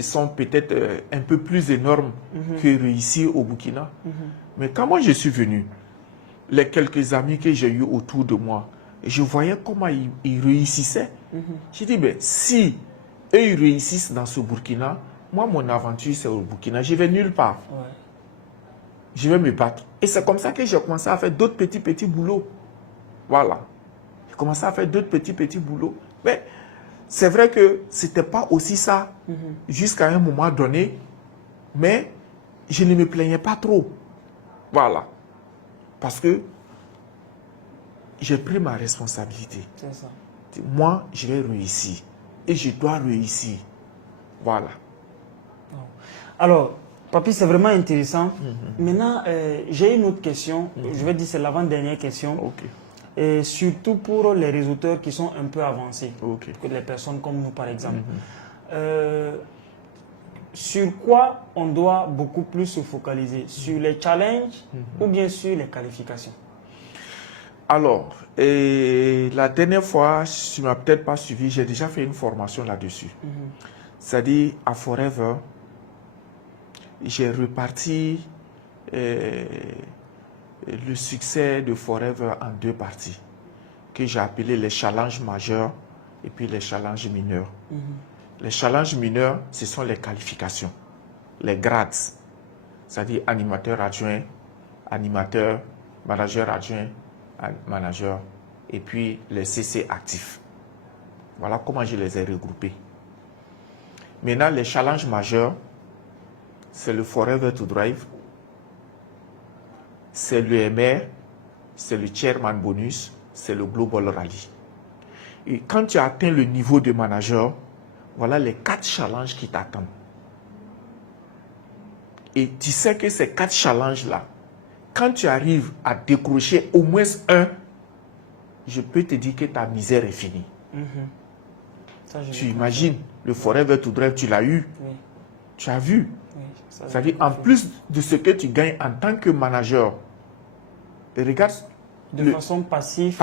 sont peut-être un peu plus énormes que réussir au Burkina. Mais quand moi je suis venu, les quelques amis que j'ai eus autour de moi, je voyais comment ils réussissaient. J'ai dit, ben, si eux ils réussissent dans ce Burkina, moi mon aventure c'est au Burkina, je vais nulle part. Je vais me battre. Et c'est comme ça que j'ai commencé à faire d'autres petits boulots. Voilà. J'ai commencé à faire d'autres petits boulots. Mais c'est vrai que ce n'était pas aussi ça jusqu'à un moment donné, mais je ne me plaignais pas trop. Voilà. Parce que j'ai pris ma responsabilité. C'est ça. Moi, je vais réussir. Et je dois réussir. Voilà. Alors, Papy, c'est vraiment intéressant. Maintenant, j'ai une autre question. Je vais dire c'est l'avant-dernière question. Ok. Et surtout pour les réseauteurs qui sont un peu avancés. Ok. Que les personnes comme nous, par exemple. Sur quoi on doit beaucoup plus se focaliser? Sur les challenges ou bien sur les qualifications? Alors, la dernière fois, tu ne m'as peut-être pas suivi, j'ai déjà fait une formation là-dessus. C'est-à-dire, à Forever, j'ai reparti le succès de Forever en deux parties, que j'ai appelé les challenges majeurs et puis les challenges mineurs. Les challenges mineurs, ce sont les qualifications, les grades, c'est-à-dire animateur adjoint, animateur, manager adjoint, manager, et puis les CC actifs. Voilà comment je les ai regroupés. Maintenant, les challenges majeurs, c'est le Forever to Drive, c'est le MR, c'est le Chairman Bonus, c'est le Global Rally. Et quand tu as atteint le niveau de manager, voilà les 4 challenges qui t'attendent. Et tu sais que ces 4 challenges-là, quand tu arrives à décrocher au moins un, je peux te dire que ta misère est finie. Ça, Tu imagines, le Forever to Drive, tu l'as eu. Oui. Tu as vu. Oui, C'est-à-dire, en plus de ce que tu gagnes en tant que manager, regarde de façon passive,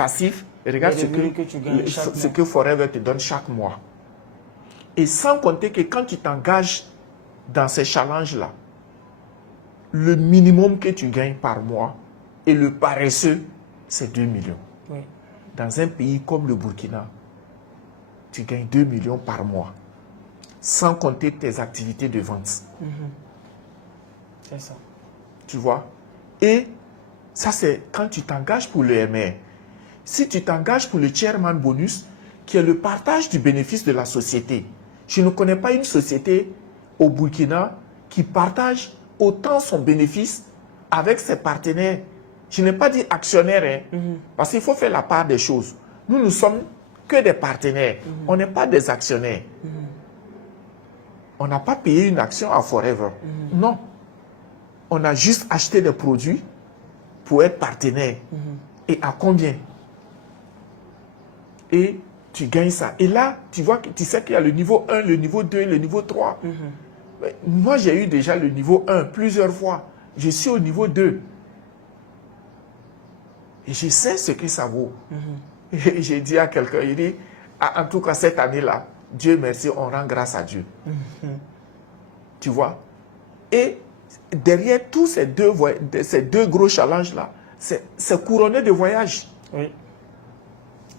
regarde les revenus que tu gagnes chaque ce mois. que Forever te donne chaque mois. Et sans compter que quand tu t'engages dans ces challenges-là, le minimum que tu gagnes par mois et le paresseux, c'est 2 millions. Oui. Dans un pays comme le Burkina, tu gagnes 2 millions par mois, sans compter tes activités de vente. C'est ça. Tu vois? Et ça, c'est quand tu t'engages pour le MR. Si tu t'engages pour le Chairman Bonus, qui est le partage du bénéfice de la société, je ne connais pas une société au Burkina qui partage autant son bénéfice avec ses partenaires. Je n'ai pas dit actionnaires, parce qu'il faut faire la part des choses. Nous ne sommes que des partenaires. On n'est pas des actionnaires. On n'a pas payé une action à Forever. Non. On a juste acheté des produits pour être partenaire. Et à combien? Et tu gagnes ça. Et là, tu vois, tu sais qu'il y a le niveau 1, le niveau 2, le niveau 3. Moi, j'ai eu déjà le niveau 1 plusieurs fois. Je suis au niveau 2. Et je sais ce que ça vaut. Et j'ai dit à quelqu'un, il dit, en tout cas cette année-là, Dieu merci, on rend grâce à Dieu. Tu vois? Et derrière tous ces deux gros challenges-là, c'est couronné de voyages. Oui.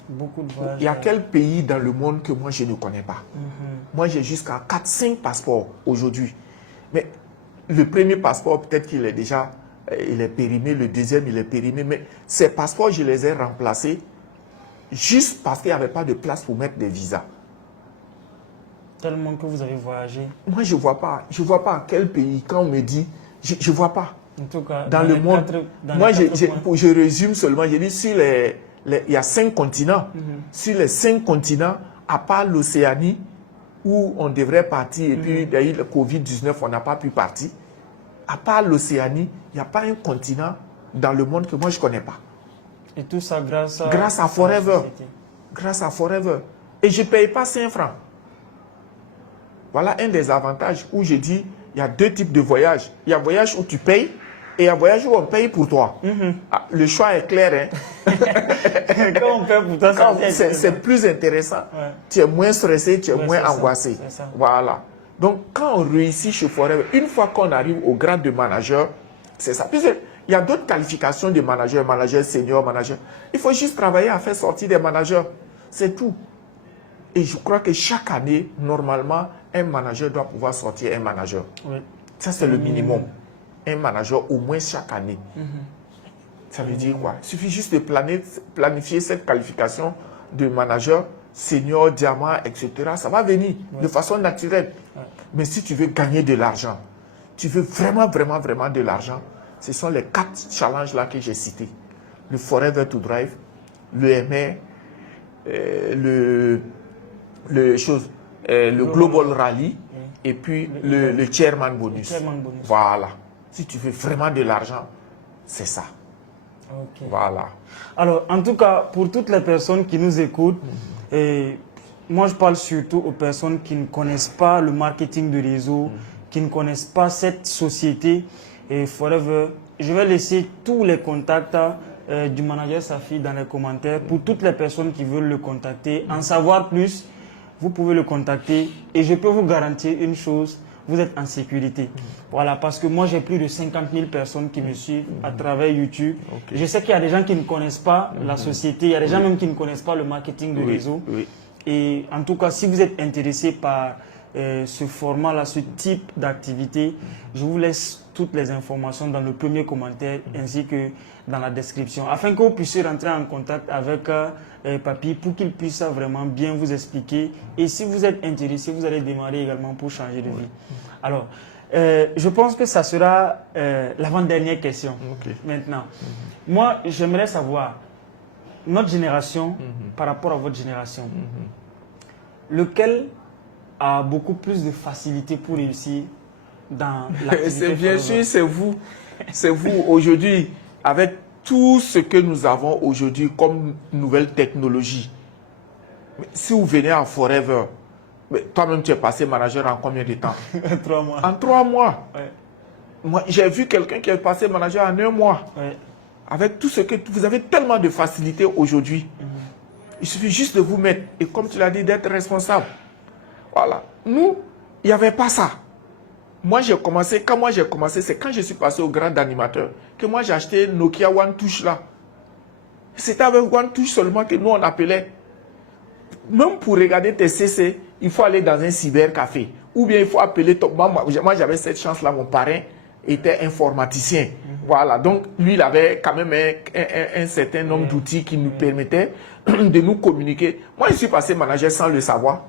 Beaucoup de voyages. Il y a quel pays dans le monde que moi je ne connais pas? Moi j'ai jusqu'à 4-5 passeports aujourd'hui. Mais le premier passeport, peut-être qu'il est déjà il est périmé, le deuxième il est périmé. Mais ces passeports, je les ai remplacés juste parce qu'il n'y avait pas de place pour mettre des visas. Tellement que vous avez voyagé. Moi je ne vois pas. Je ne vois pas à quel pays, quand on me dit, je ne vois pas. En tout cas, dans le monde. Moi je résume seulement, j'ai dit sur il y a 5 continents. Sur les 5 continents, à part l'Océanie, où on devrait partir, et puis d'ailleurs le Covid-19, on n'a pas pu partir. À part l'Océanie, il n'y a pas un continent dans le monde que moi je ne connais pas. Et tout ça grâce à Forever. Grâce à Forever. Et je ne paye pas 5 francs. Voilà un des avantages où je dis, il y a 2 types de voyages. Il y a un voyage où tu payes, et un voyage où on paye pour toi. Le choix est clair. Quand on paye pour toi, c'est plus intéressant. Ouais. Tu es moins stressé, tu es moins angoissé. Voilà. Donc, quand on réussit chez Forever, une fois qu'on arrive au grade de manager, c'est ça. Puis, il y a d'autres qualifications de manager, manager senior, manager. Il faut juste travailler à faire sortir des managers. C'est tout. Et je crois que chaque année, normalement, un manager doit pouvoir sortir un manager. Oui. Ça, c'est le minimum. Un manager au moins chaque année. Ça veut dire quoi? Il suffit juste de planifier cette qualification de manager, senior, diamant, etc. Ça va venir de façon naturelle. Mais si tu veux gagner de l'argent, tu veux vraiment de l'argent, ce sont les 4 challenges là que j'ai cités. Le Forever to Drive, le MR, le Global Rally et puis le Chairman Bonus. Voilà. Si tu veux vraiment de l'argent, c'est ça. Okay. Voilà. Alors, en tout cas, pour toutes les personnes qui nous écoutent, et moi je parle surtout aux personnes qui ne connaissent pas le marketing de réseau, qui ne connaissent pas cette société et Forever. Je vais laisser tous les contacts du manager Safi dans les commentaires pour toutes les personnes qui veulent le contacter. En savoir plus, vous pouvez le contacter et je peux vous garantir une chose, vous êtes en sécurité. Voilà, parce que moi j'ai plus de 50 000 personnes qui me suivent à travers YouTube. Okay. Je sais qu'il y a des gens qui ne connaissent pas la société, il y a des gens même qui ne connaissent pas le marketing de réseau. Et en tout cas, si vous êtes intéressé par ce format-là, ce type d'activité, je vous laisse toutes les informations dans le premier commentaire ainsi que dans la description, afin que vous puissiez rentrer en contact avec Papy pour qu'il puisse vraiment bien vous expliquer. Et si vous êtes intéressé, vous allez démarrer également pour changer de vie. Alors, je pense que ça sera l'avant-dernière question maintenant. Moi, j'aimerais savoir, notre génération par rapport à votre génération, lequel a beaucoup plus de facilité pour réussir dans l'activité? C'est bien sûr, c'est vous. C'est vous aujourd'hui, avec tout ce que nous avons aujourd'hui comme nouvelle technologie. Si vous venez à Forever, toi-même tu es passé manager en combien de temps? 3 mois. En 3 mois. Ouais. Moi, j'ai vu quelqu'un qui est passé manager en 1 mois. Ouais. Avec tout ce que vous avez tellement de facilité aujourd'hui. Il suffit juste de vous mettre et comme tu l'as dit, d'être responsable. Voilà. Nous, il n'y avait pas ça. Moi, j'ai commencé, c'est quand je suis passé au grade d'animateur que moi, j'ai acheté Nokia One Touch là. C'était avec One Touch seulement que nous, on appelait. Même pour regarder tes CC, il faut aller dans un cybercafé. Ou bien il faut appeler ton... Moi, j'avais cette chance-là, mon parrain était informaticien. Voilà, donc lui, il avait quand même un certain nombre d'outils qui nous permettaient de nous communiquer. Moi, je suis passé manager sans le savoir.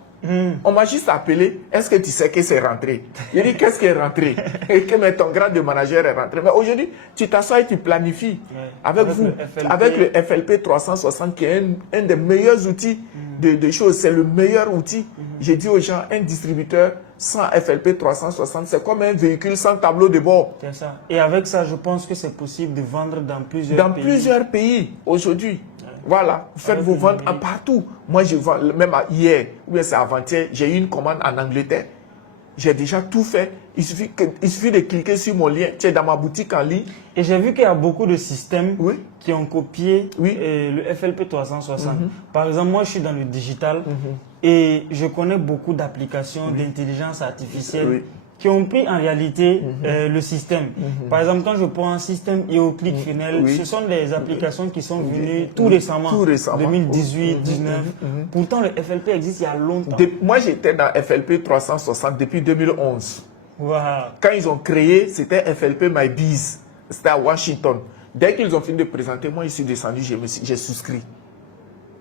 On m'a juste appelé, est-ce que tu sais que c'est rentré? Il dit, qu'est-ce qui est rentré? Et que ton grade de manager est rentré. Mais aujourd'hui, tu t'assois et tu planifies avec vous, avec le FLP 360 qui est un des meilleurs outils de choses. C'est le meilleur outil. J'ai dit aux gens, un distributeur sans FLP 360, c'est comme un véhicule sans tableau de bord. C'est ça. Et avec ça, je pense que c'est possible de vendre dans plusieurs pays. Dans plusieurs pays aujourd'hui. Voilà, vous faites vos ventes partout. Moi, je vends, même hier, ou bien c'est avant-hier, j'ai eu une commande en Angleterre. J'ai déjà tout fait. Il suffit de cliquer sur mon lien. Tu es dans ma boutique en ligne. Et j'ai vu qu'il y a beaucoup de systèmes qui ont copié le FLP 360. Par exemple, moi, je suis dans le digital et je connais beaucoup d'applications d'intelligence artificielle qui ont pris en réalité le système. Par exemple, quand je prends un système EOClick Funnel, ce sont des applications qui sont venues tout récemment, 2018, 2019. Pourtant, le FLP existe il y a longtemps. Moi, j'étais dans FLP 360 depuis 2011. Wow. Quand ils ont créé, c'était FLP My Biz. C'était à Washington. Dès qu'ils ont fini de présenter, moi, je suis descendu, j'ai souscrit.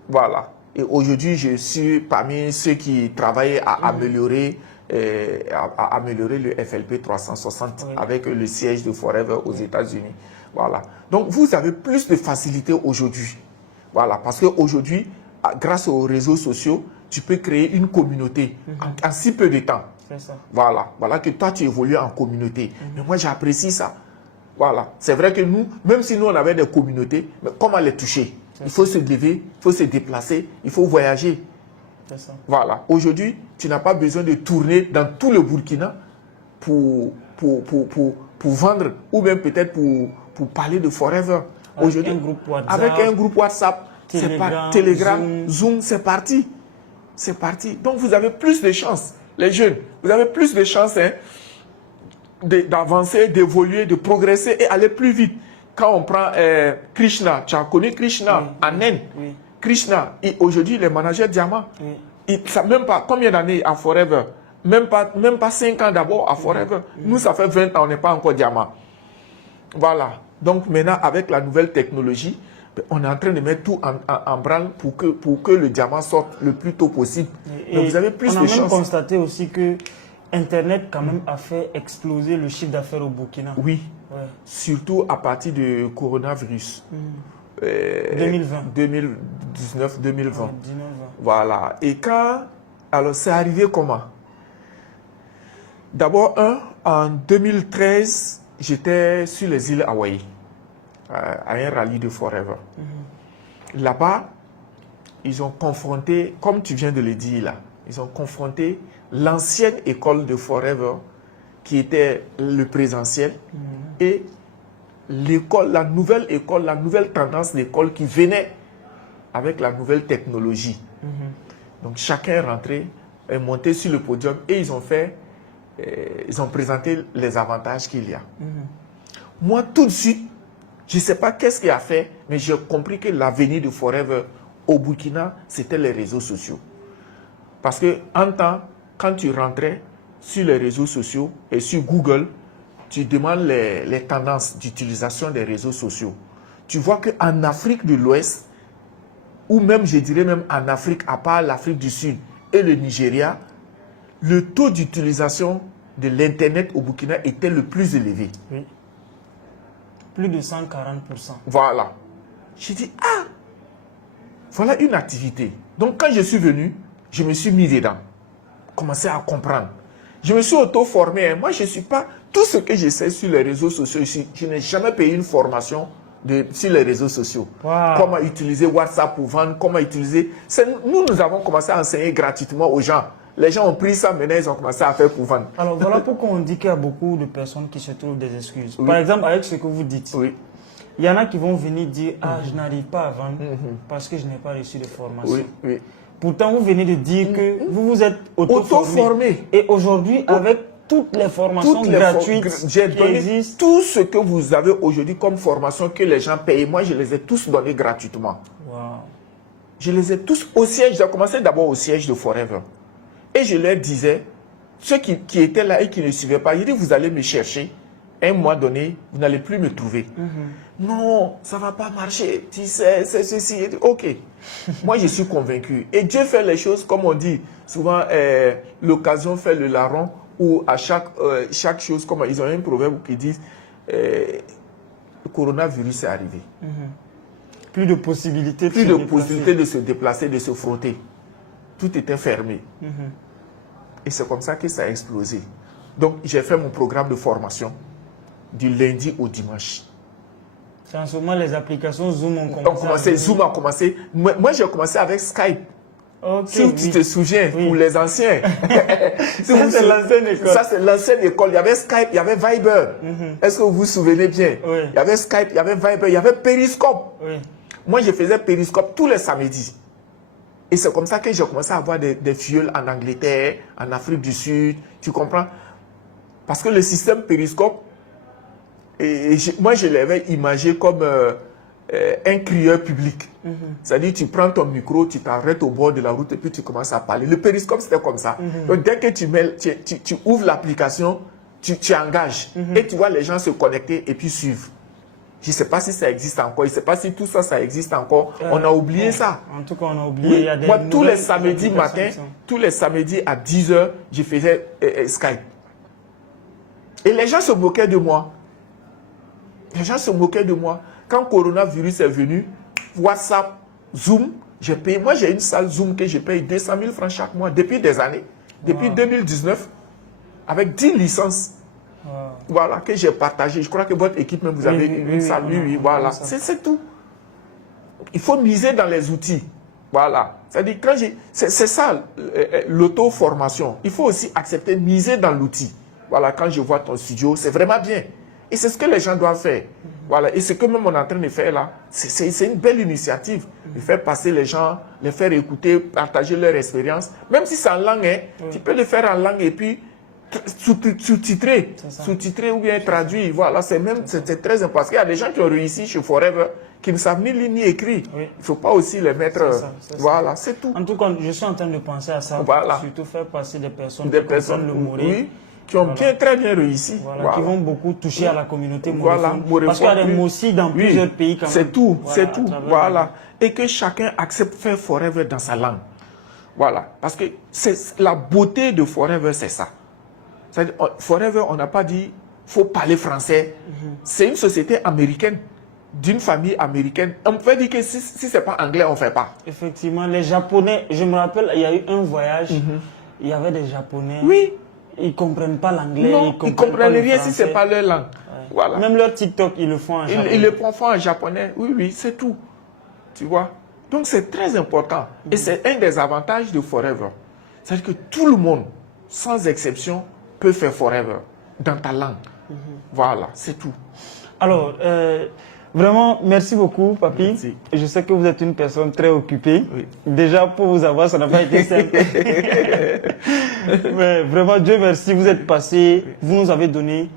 Voilà. Et aujourd'hui, je suis parmi ceux qui travaillent à améliorer le FLP 360 avec le siège de Forever aux États-Unis. Voilà. Donc, vous avez plus de facilité aujourd'hui. Voilà. Parce qu'aujourd'hui, grâce aux réseaux sociaux, tu peux créer une communauté en si peu de temps. C'est ça. Voilà. Voilà que toi, tu évolues en communauté. Mais moi, j'apprécie ça. Voilà. C'est vrai que nous, même si nous, on avait des communautés, mais comment les toucher? Il faut se lever, il faut se déplacer, il faut voyager. Ça. Voilà. Aujourd'hui, tu n'as pas besoin de tourner dans tout le Burkina pour vendre ou même peut-être pour parler de Forever. Aujourd'hui, avec un groupe WhatsApp, Telegram, Zoom, c'est parti. C'est parti. Donc, vous avez plus de chances, les jeunes, vous avez plus de chances d'avancer, d'évoluer, de progresser et aller plus vite. Quand on prend Krishna, tu as connu Krishna en Inde. Krishna, aujourd'hui, les managers diamants, ça même pas combien d'années à Forever, même pas 5 ans d'abord à Forever. Nous, ça fait 20 ans, on n'est pas encore diamant. Voilà. Donc maintenant, avec la nouvelle technologie, on est en train de mettre tout en branle pour que le diamant sorte le plus tôt possible. Donc vous avez plus de chances. On a même constaté aussi que Internet quand même a fait exploser le chiffre d'affaires au Burkina. Oui. Surtout à partir du coronavirus. 2020. 2019-2020. 19-20. Voilà. Et alors c'est arrivé comment? D'abord, en 2013, j'étais sur les îles Hawaï, à un rallye de Forever. Là-bas, ils ont confronté, comme tu viens de le dire là, ils ont confronté l'ancienne école de Forever, qui était le présentiel, et l'école, la nouvelle tendance d'école qui venait avec la nouvelle technologie. Donc chacun est rentré, est monté sur le podium et ils ont présenté les avantages qu'il y a. Moi, tout de suite, je ne sais pas qu'est-ce qui a fait, mais j'ai compris que l'avenir de Forever au Burkina, c'était les réseaux sociaux. Parce que en temps, quand tu rentrais sur les réseaux sociaux et sur Google, tu demandes les tendances d'utilisation des réseaux sociaux. Tu vois qu'en Afrique de l'Ouest, ou même, je dirais même en Afrique, à part l'Afrique du Sud et le Nigeria, le taux d'utilisation de l'Internet au Burkina était le plus élevé. Oui. Plus de 140%. Voilà. J'ai dit, voilà une activité. Donc, quand je suis venu, je me suis mis dedans. Commencé à comprendre. Je me suis auto-formé. Moi, je ne suis pas... Tout ce que je sais sur les réseaux sociaux, je n'ai jamais payé une formation sur les réseaux sociaux. Wow. Comment utiliser WhatsApp pour vendre, comment utiliser... Nous avons commencé à enseigner gratuitement aux gens. Les gens ont pris ça, maintenant ils ont commencé à faire pour vendre. Alors voilà pourquoi on dit qu'il y a beaucoup de personnes qui se trouvent des excuses. Par exemple, avec ce que vous dites, il y en a qui vont venir dire « Ah, je n'arrive pas à vendre parce que je n'ai pas reçu de formation. » Pourtant, vous venez de dire que vous vous êtes auto-formé. Et aujourd'hui, avec toutes les formations gratuites qui existent... Tout ce que vous avez aujourd'hui comme formation que les gens payent, moi, je les ai tous donnés gratuitement. Wow. Je les ai tous au siège. J'ai commencé d'abord au siège de Forever. Et je leur disais, ceux qui étaient là et qui ne suivaient pas, je dis, vous allez me chercher. Un mois donné, vous n'allez plus me trouver. Non, ça ne va pas marcher. Tu sais, c'est ceci. Ok. Moi, je suis convaincu. Et Dieu fait les choses, comme on dit, souvent, l'occasion fait le larron, ou à chaque chose, comme ils ont un proverbe qui dit, le coronavirus est arrivé. Plus de possibilités de se déplacer, de se frotter. Tout était fermé. Et c'est comme ça que ça a explosé. Donc, j'ai fait mon programme de formation du lundi au dimanche. C'est en ce moment les applications Zoom ont commencé. Zoom a commencé. Moi, j'ai commencé avec Skype. Okay, si tu te souviens, pour les anciens. Ça, c'est l'ancienne école. Ça, c'est l'ancienne école. Il y avait Skype, il y avait Viber. Est-ce que vous vous souvenez bien? Il y avait Skype, il y avait Viber, il y avait Periscope. Moi, je faisais Periscope tous les samedis. Et c'est comme ça que j'ai commencé à avoir des filleuls en Angleterre, en Afrique du Sud. Tu comprends? Parce que le système Periscope, moi, je l'avais imagé comme un crieur public. C'est-à-dire, tu prends ton micro, tu t'arrêtes au bord de la route et puis tu commences à parler. Le Periscope, c'était comme ça. Donc, dès que tu ouvres l'application, tu engages. Et tu vois les gens se connecter et puis suivre. Je ne sais pas si ça existe encore. Je ne sais pas si tout ça, ça existe encore. On a oublié ça. En tout cas, on a oublié. Il y a des moi, tous les samedis matin, tous les samedis à 10 h, je faisais Skype. Et les gens se moquaient de moi. Les gens se moquaient de moi. Quand le coronavirus est venu, WhatsApp, Zoom, j'ai payé. Moi, j'ai une salle Zoom que je paye 200 000 francs chaque mois depuis des années. Depuis 2019, avec 10 licences. Voilà, que j'ai partagé. Je crois que votre équipe, même, vous avez une salle. Oui, voilà. C'est tout. Il faut miser dans les outils. Voilà. C'est-à-dire, c'est ça, l'auto-formation. Il faut aussi accepter, miser dans l'outil. Voilà, quand je vois ton studio, c'est vraiment bien. Et c'est ce que les gens doivent faire. Voilà. Et ce que même on est en train de faire là, c'est une belle initiative. De faire passer les gens, les faire écouter, partager leur expérience. Même si c'est en langue, tu peux le faire en langue et puis sous-titrer ou bien traduire. Voilà, c'est très important. Parce qu'il y a des gens qui ont réussi chez Forever qui ne savent ni lire ni écrire. Il ne faut pas aussi les mettre... Voilà, c'est tout. En tout cas, je suis en train de penser à ça. Voilà. Surtout faire passer des personnes qui comprennent le Moré. Qui ont très bien réussi. Voilà, qui vont beaucoup toucher à la communauté moréphone. Parce qu'il y a des mots aussi dans plusieurs pays quand même. C'est tout, c'est tout. Voilà. Et que chacun accepte faire Forever dans sa langue. Voilà. Parce que la beauté de Forever, c'est ça. Forever, on n'a pas dit faut parler français. C'est une société américaine. d'une famille américaine, on peut dire que si ce n'est pas anglais, on ne fait pas. Effectivement, les Japonais, je me rappelle, il y a eu un voyage, il y avait des Japonais. Oui. Ils ne comprennent pas l'anglais. Non, ils ne comprennent rien si ce n'est pas leur langue. Ouais. Voilà. Même leur TikTok, ils le font en japonais. Ils le font en japonais. Oui, oui, c'est tout. Tu vois? Donc, c'est très important. Et c'est un des avantages de Forever. C'est-à-dire que tout le monde, sans exception, peut faire Forever dans ta langue. Voilà, c'est tout. Alors, vraiment, merci beaucoup, Papi. Merci. Je sais que vous êtes une personne très occupée. Oui. Déjà, pour vous avoir, ça n'a pas été simple. Mais vraiment, Dieu merci, vous êtes passé, vous nous avez donné,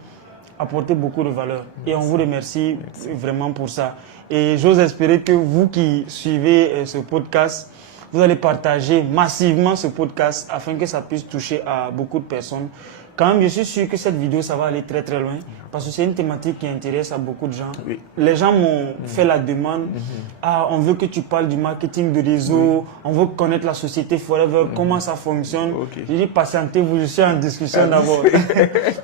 apporté beaucoup de valeur. Et on vous remercie vraiment pour ça. Et j'ose espérer que vous qui suivez ce podcast, vous allez partager massivement ce podcast afin que ça puisse toucher à beaucoup de personnes. Quand même, je suis sûr que cette vidéo, ça va aller très très loin parce que c'est une thématique qui intéresse à beaucoup de gens. Oui. Les gens m'ont fait la demande. Ah, on veut que tu parles du marketing de réseau, on veut connaître la société Forever, comment ça fonctionne. Ok. J'ai dit, patientez-vous, je suis en discussion d'abord.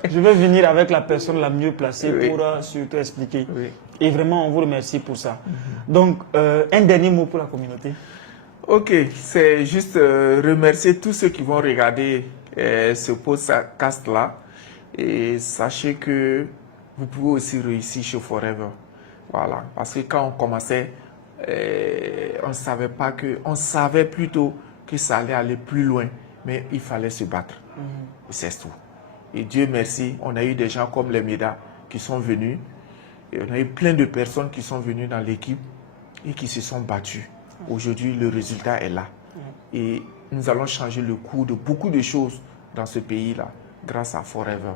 Je vais venir avec la personne la mieux placée pour surtout expliquer. Oui. Et vraiment, on vous remercie pour ça. Donc, un dernier mot pour la communauté. Ok, c'est juste remercier tous ceux qui vont regarder ce podcast-là. Et sachez que vous pouvez aussi réussir chez Forever. Voilà, parce que quand on commençait, on savait pas que, on savait plutôt que ça allait aller plus loin, mais il fallait se battre. C'est tout. Et Dieu merci, on a eu des gens comme les Médas qui sont venus. Et on a eu plein de personnes qui sont venues dans l'équipe et qui se sont battues. Aujourd'hui, le résultat est là. Et nous allons changer le cours de beaucoup de choses dans ce pays-là, grâce à Forever.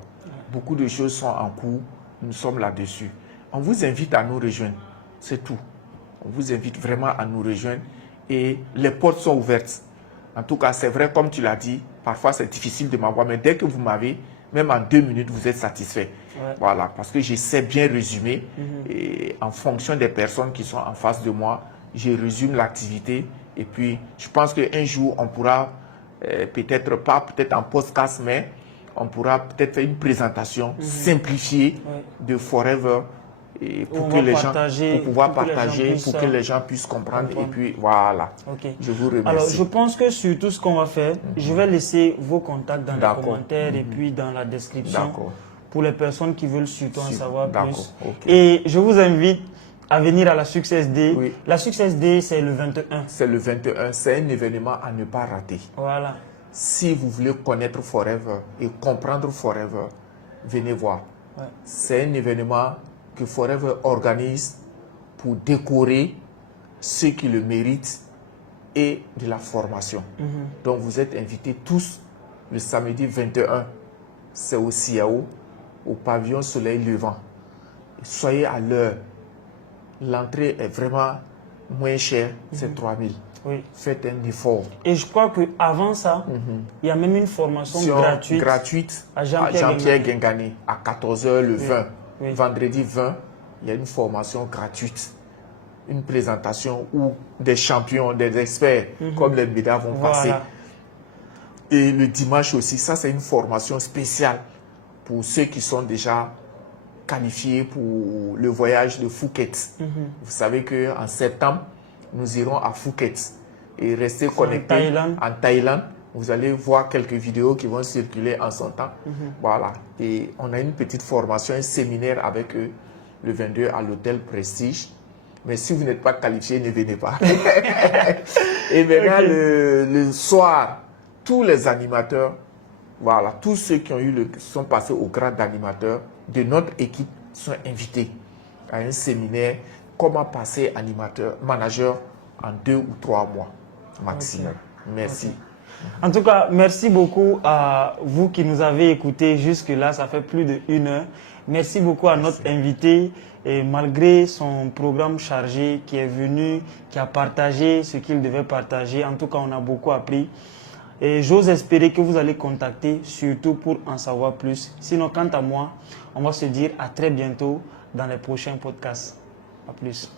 Beaucoup de choses sont en cours, nous sommes là-dessus. On vous invite à nous rejoindre, c'est tout. On vous invite vraiment à nous rejoindre et les portes sont ouvertes. En tout cas, c'est vrai, comme tu l'as dit, parfois c'est difficile de m'avoir, mais dès que vous m'avez, même en 2 minutes, vous êtes satisfait. Voilà, parce que je sais bien résumer et en fonction des personnes qui sont en face de moi, je résume l'activité et puis je pense qu'un jour on pourra, peut-être pas peut-être en podcast, mais on pourra peut-être faire une présentation simplifiée de Forever et pour que les gens, pour pouvoir partager, pour que les gens puissent comprendre et puis voilà. Je vous remercie. Alors je pense que sur tout ce qu'on va faire, je vais laisser vos contacts dans les commentaires et puis dans la description pour les personnes qui veulent surtout en savoir plus. Et je vous invite à venir à la Success Day. La Success Day, c'est le 21. C'est le 21. C'est un événement à ne pas rater. Voilà. Si vous voulez connaître Forever et comprendre Forever, venez voir. C'est un événement que Forever organise pour décorer ceux qui le méritent et de la formation. Donc vous êtes invités tous le samedi 21. C'est au CIAO, au pavillon Soleil Levant. Soyez à l'heure. L'entrée est vraiment moins chère, c'est 3 000. Faites un effort. Et je crois qu'avant ça, il y a même une formation gratuite à Jean-Pierre Guingané à 14h le 20. Vendredi 20, il y a une formation gratuite. Une présentation où des champions, des experts comme les Médas vont passer. Et le dimanche aussi, ça c'est une formation spéciale pour ceux qui sont déjà qualifiés pour le voyage de Phuket. Vous savez qu'en septembre, nous irons à Phuket et restez connectés en Thaïlande. Vous allez voir quelques vidéos qui vont circuler en son temps. Voilà. Et on a une petite formation, un séminaire avec eux le 22 à l'hôtel Prestige. Mais si vous n'êtes pas qualifié, ne venez pas. Et maintenant, le soir, tous les animateurs, voilà, tous ceux qui sont passés au grade d'animateur de notre équipe sont invités à un séminaire comment passer manager en 2 ou 3 mois maximum. Merci. En tout cas, merci beaucoup à vous qui nous avez écoutés jusque-là. Ça fait plus d'1 heure. Merci beaucoup à notre invité. Et malgré son programme chargé, qui est venu, qui a partagé ce qu'il devait partager. En tout cas, on a beaucoup appris. Et j'ose espérer que vous allez contacter, surtout pour en savoir plus. Sinon, quant à moi, on va se dire à très bientôt dans les prochains podcasts. À plus.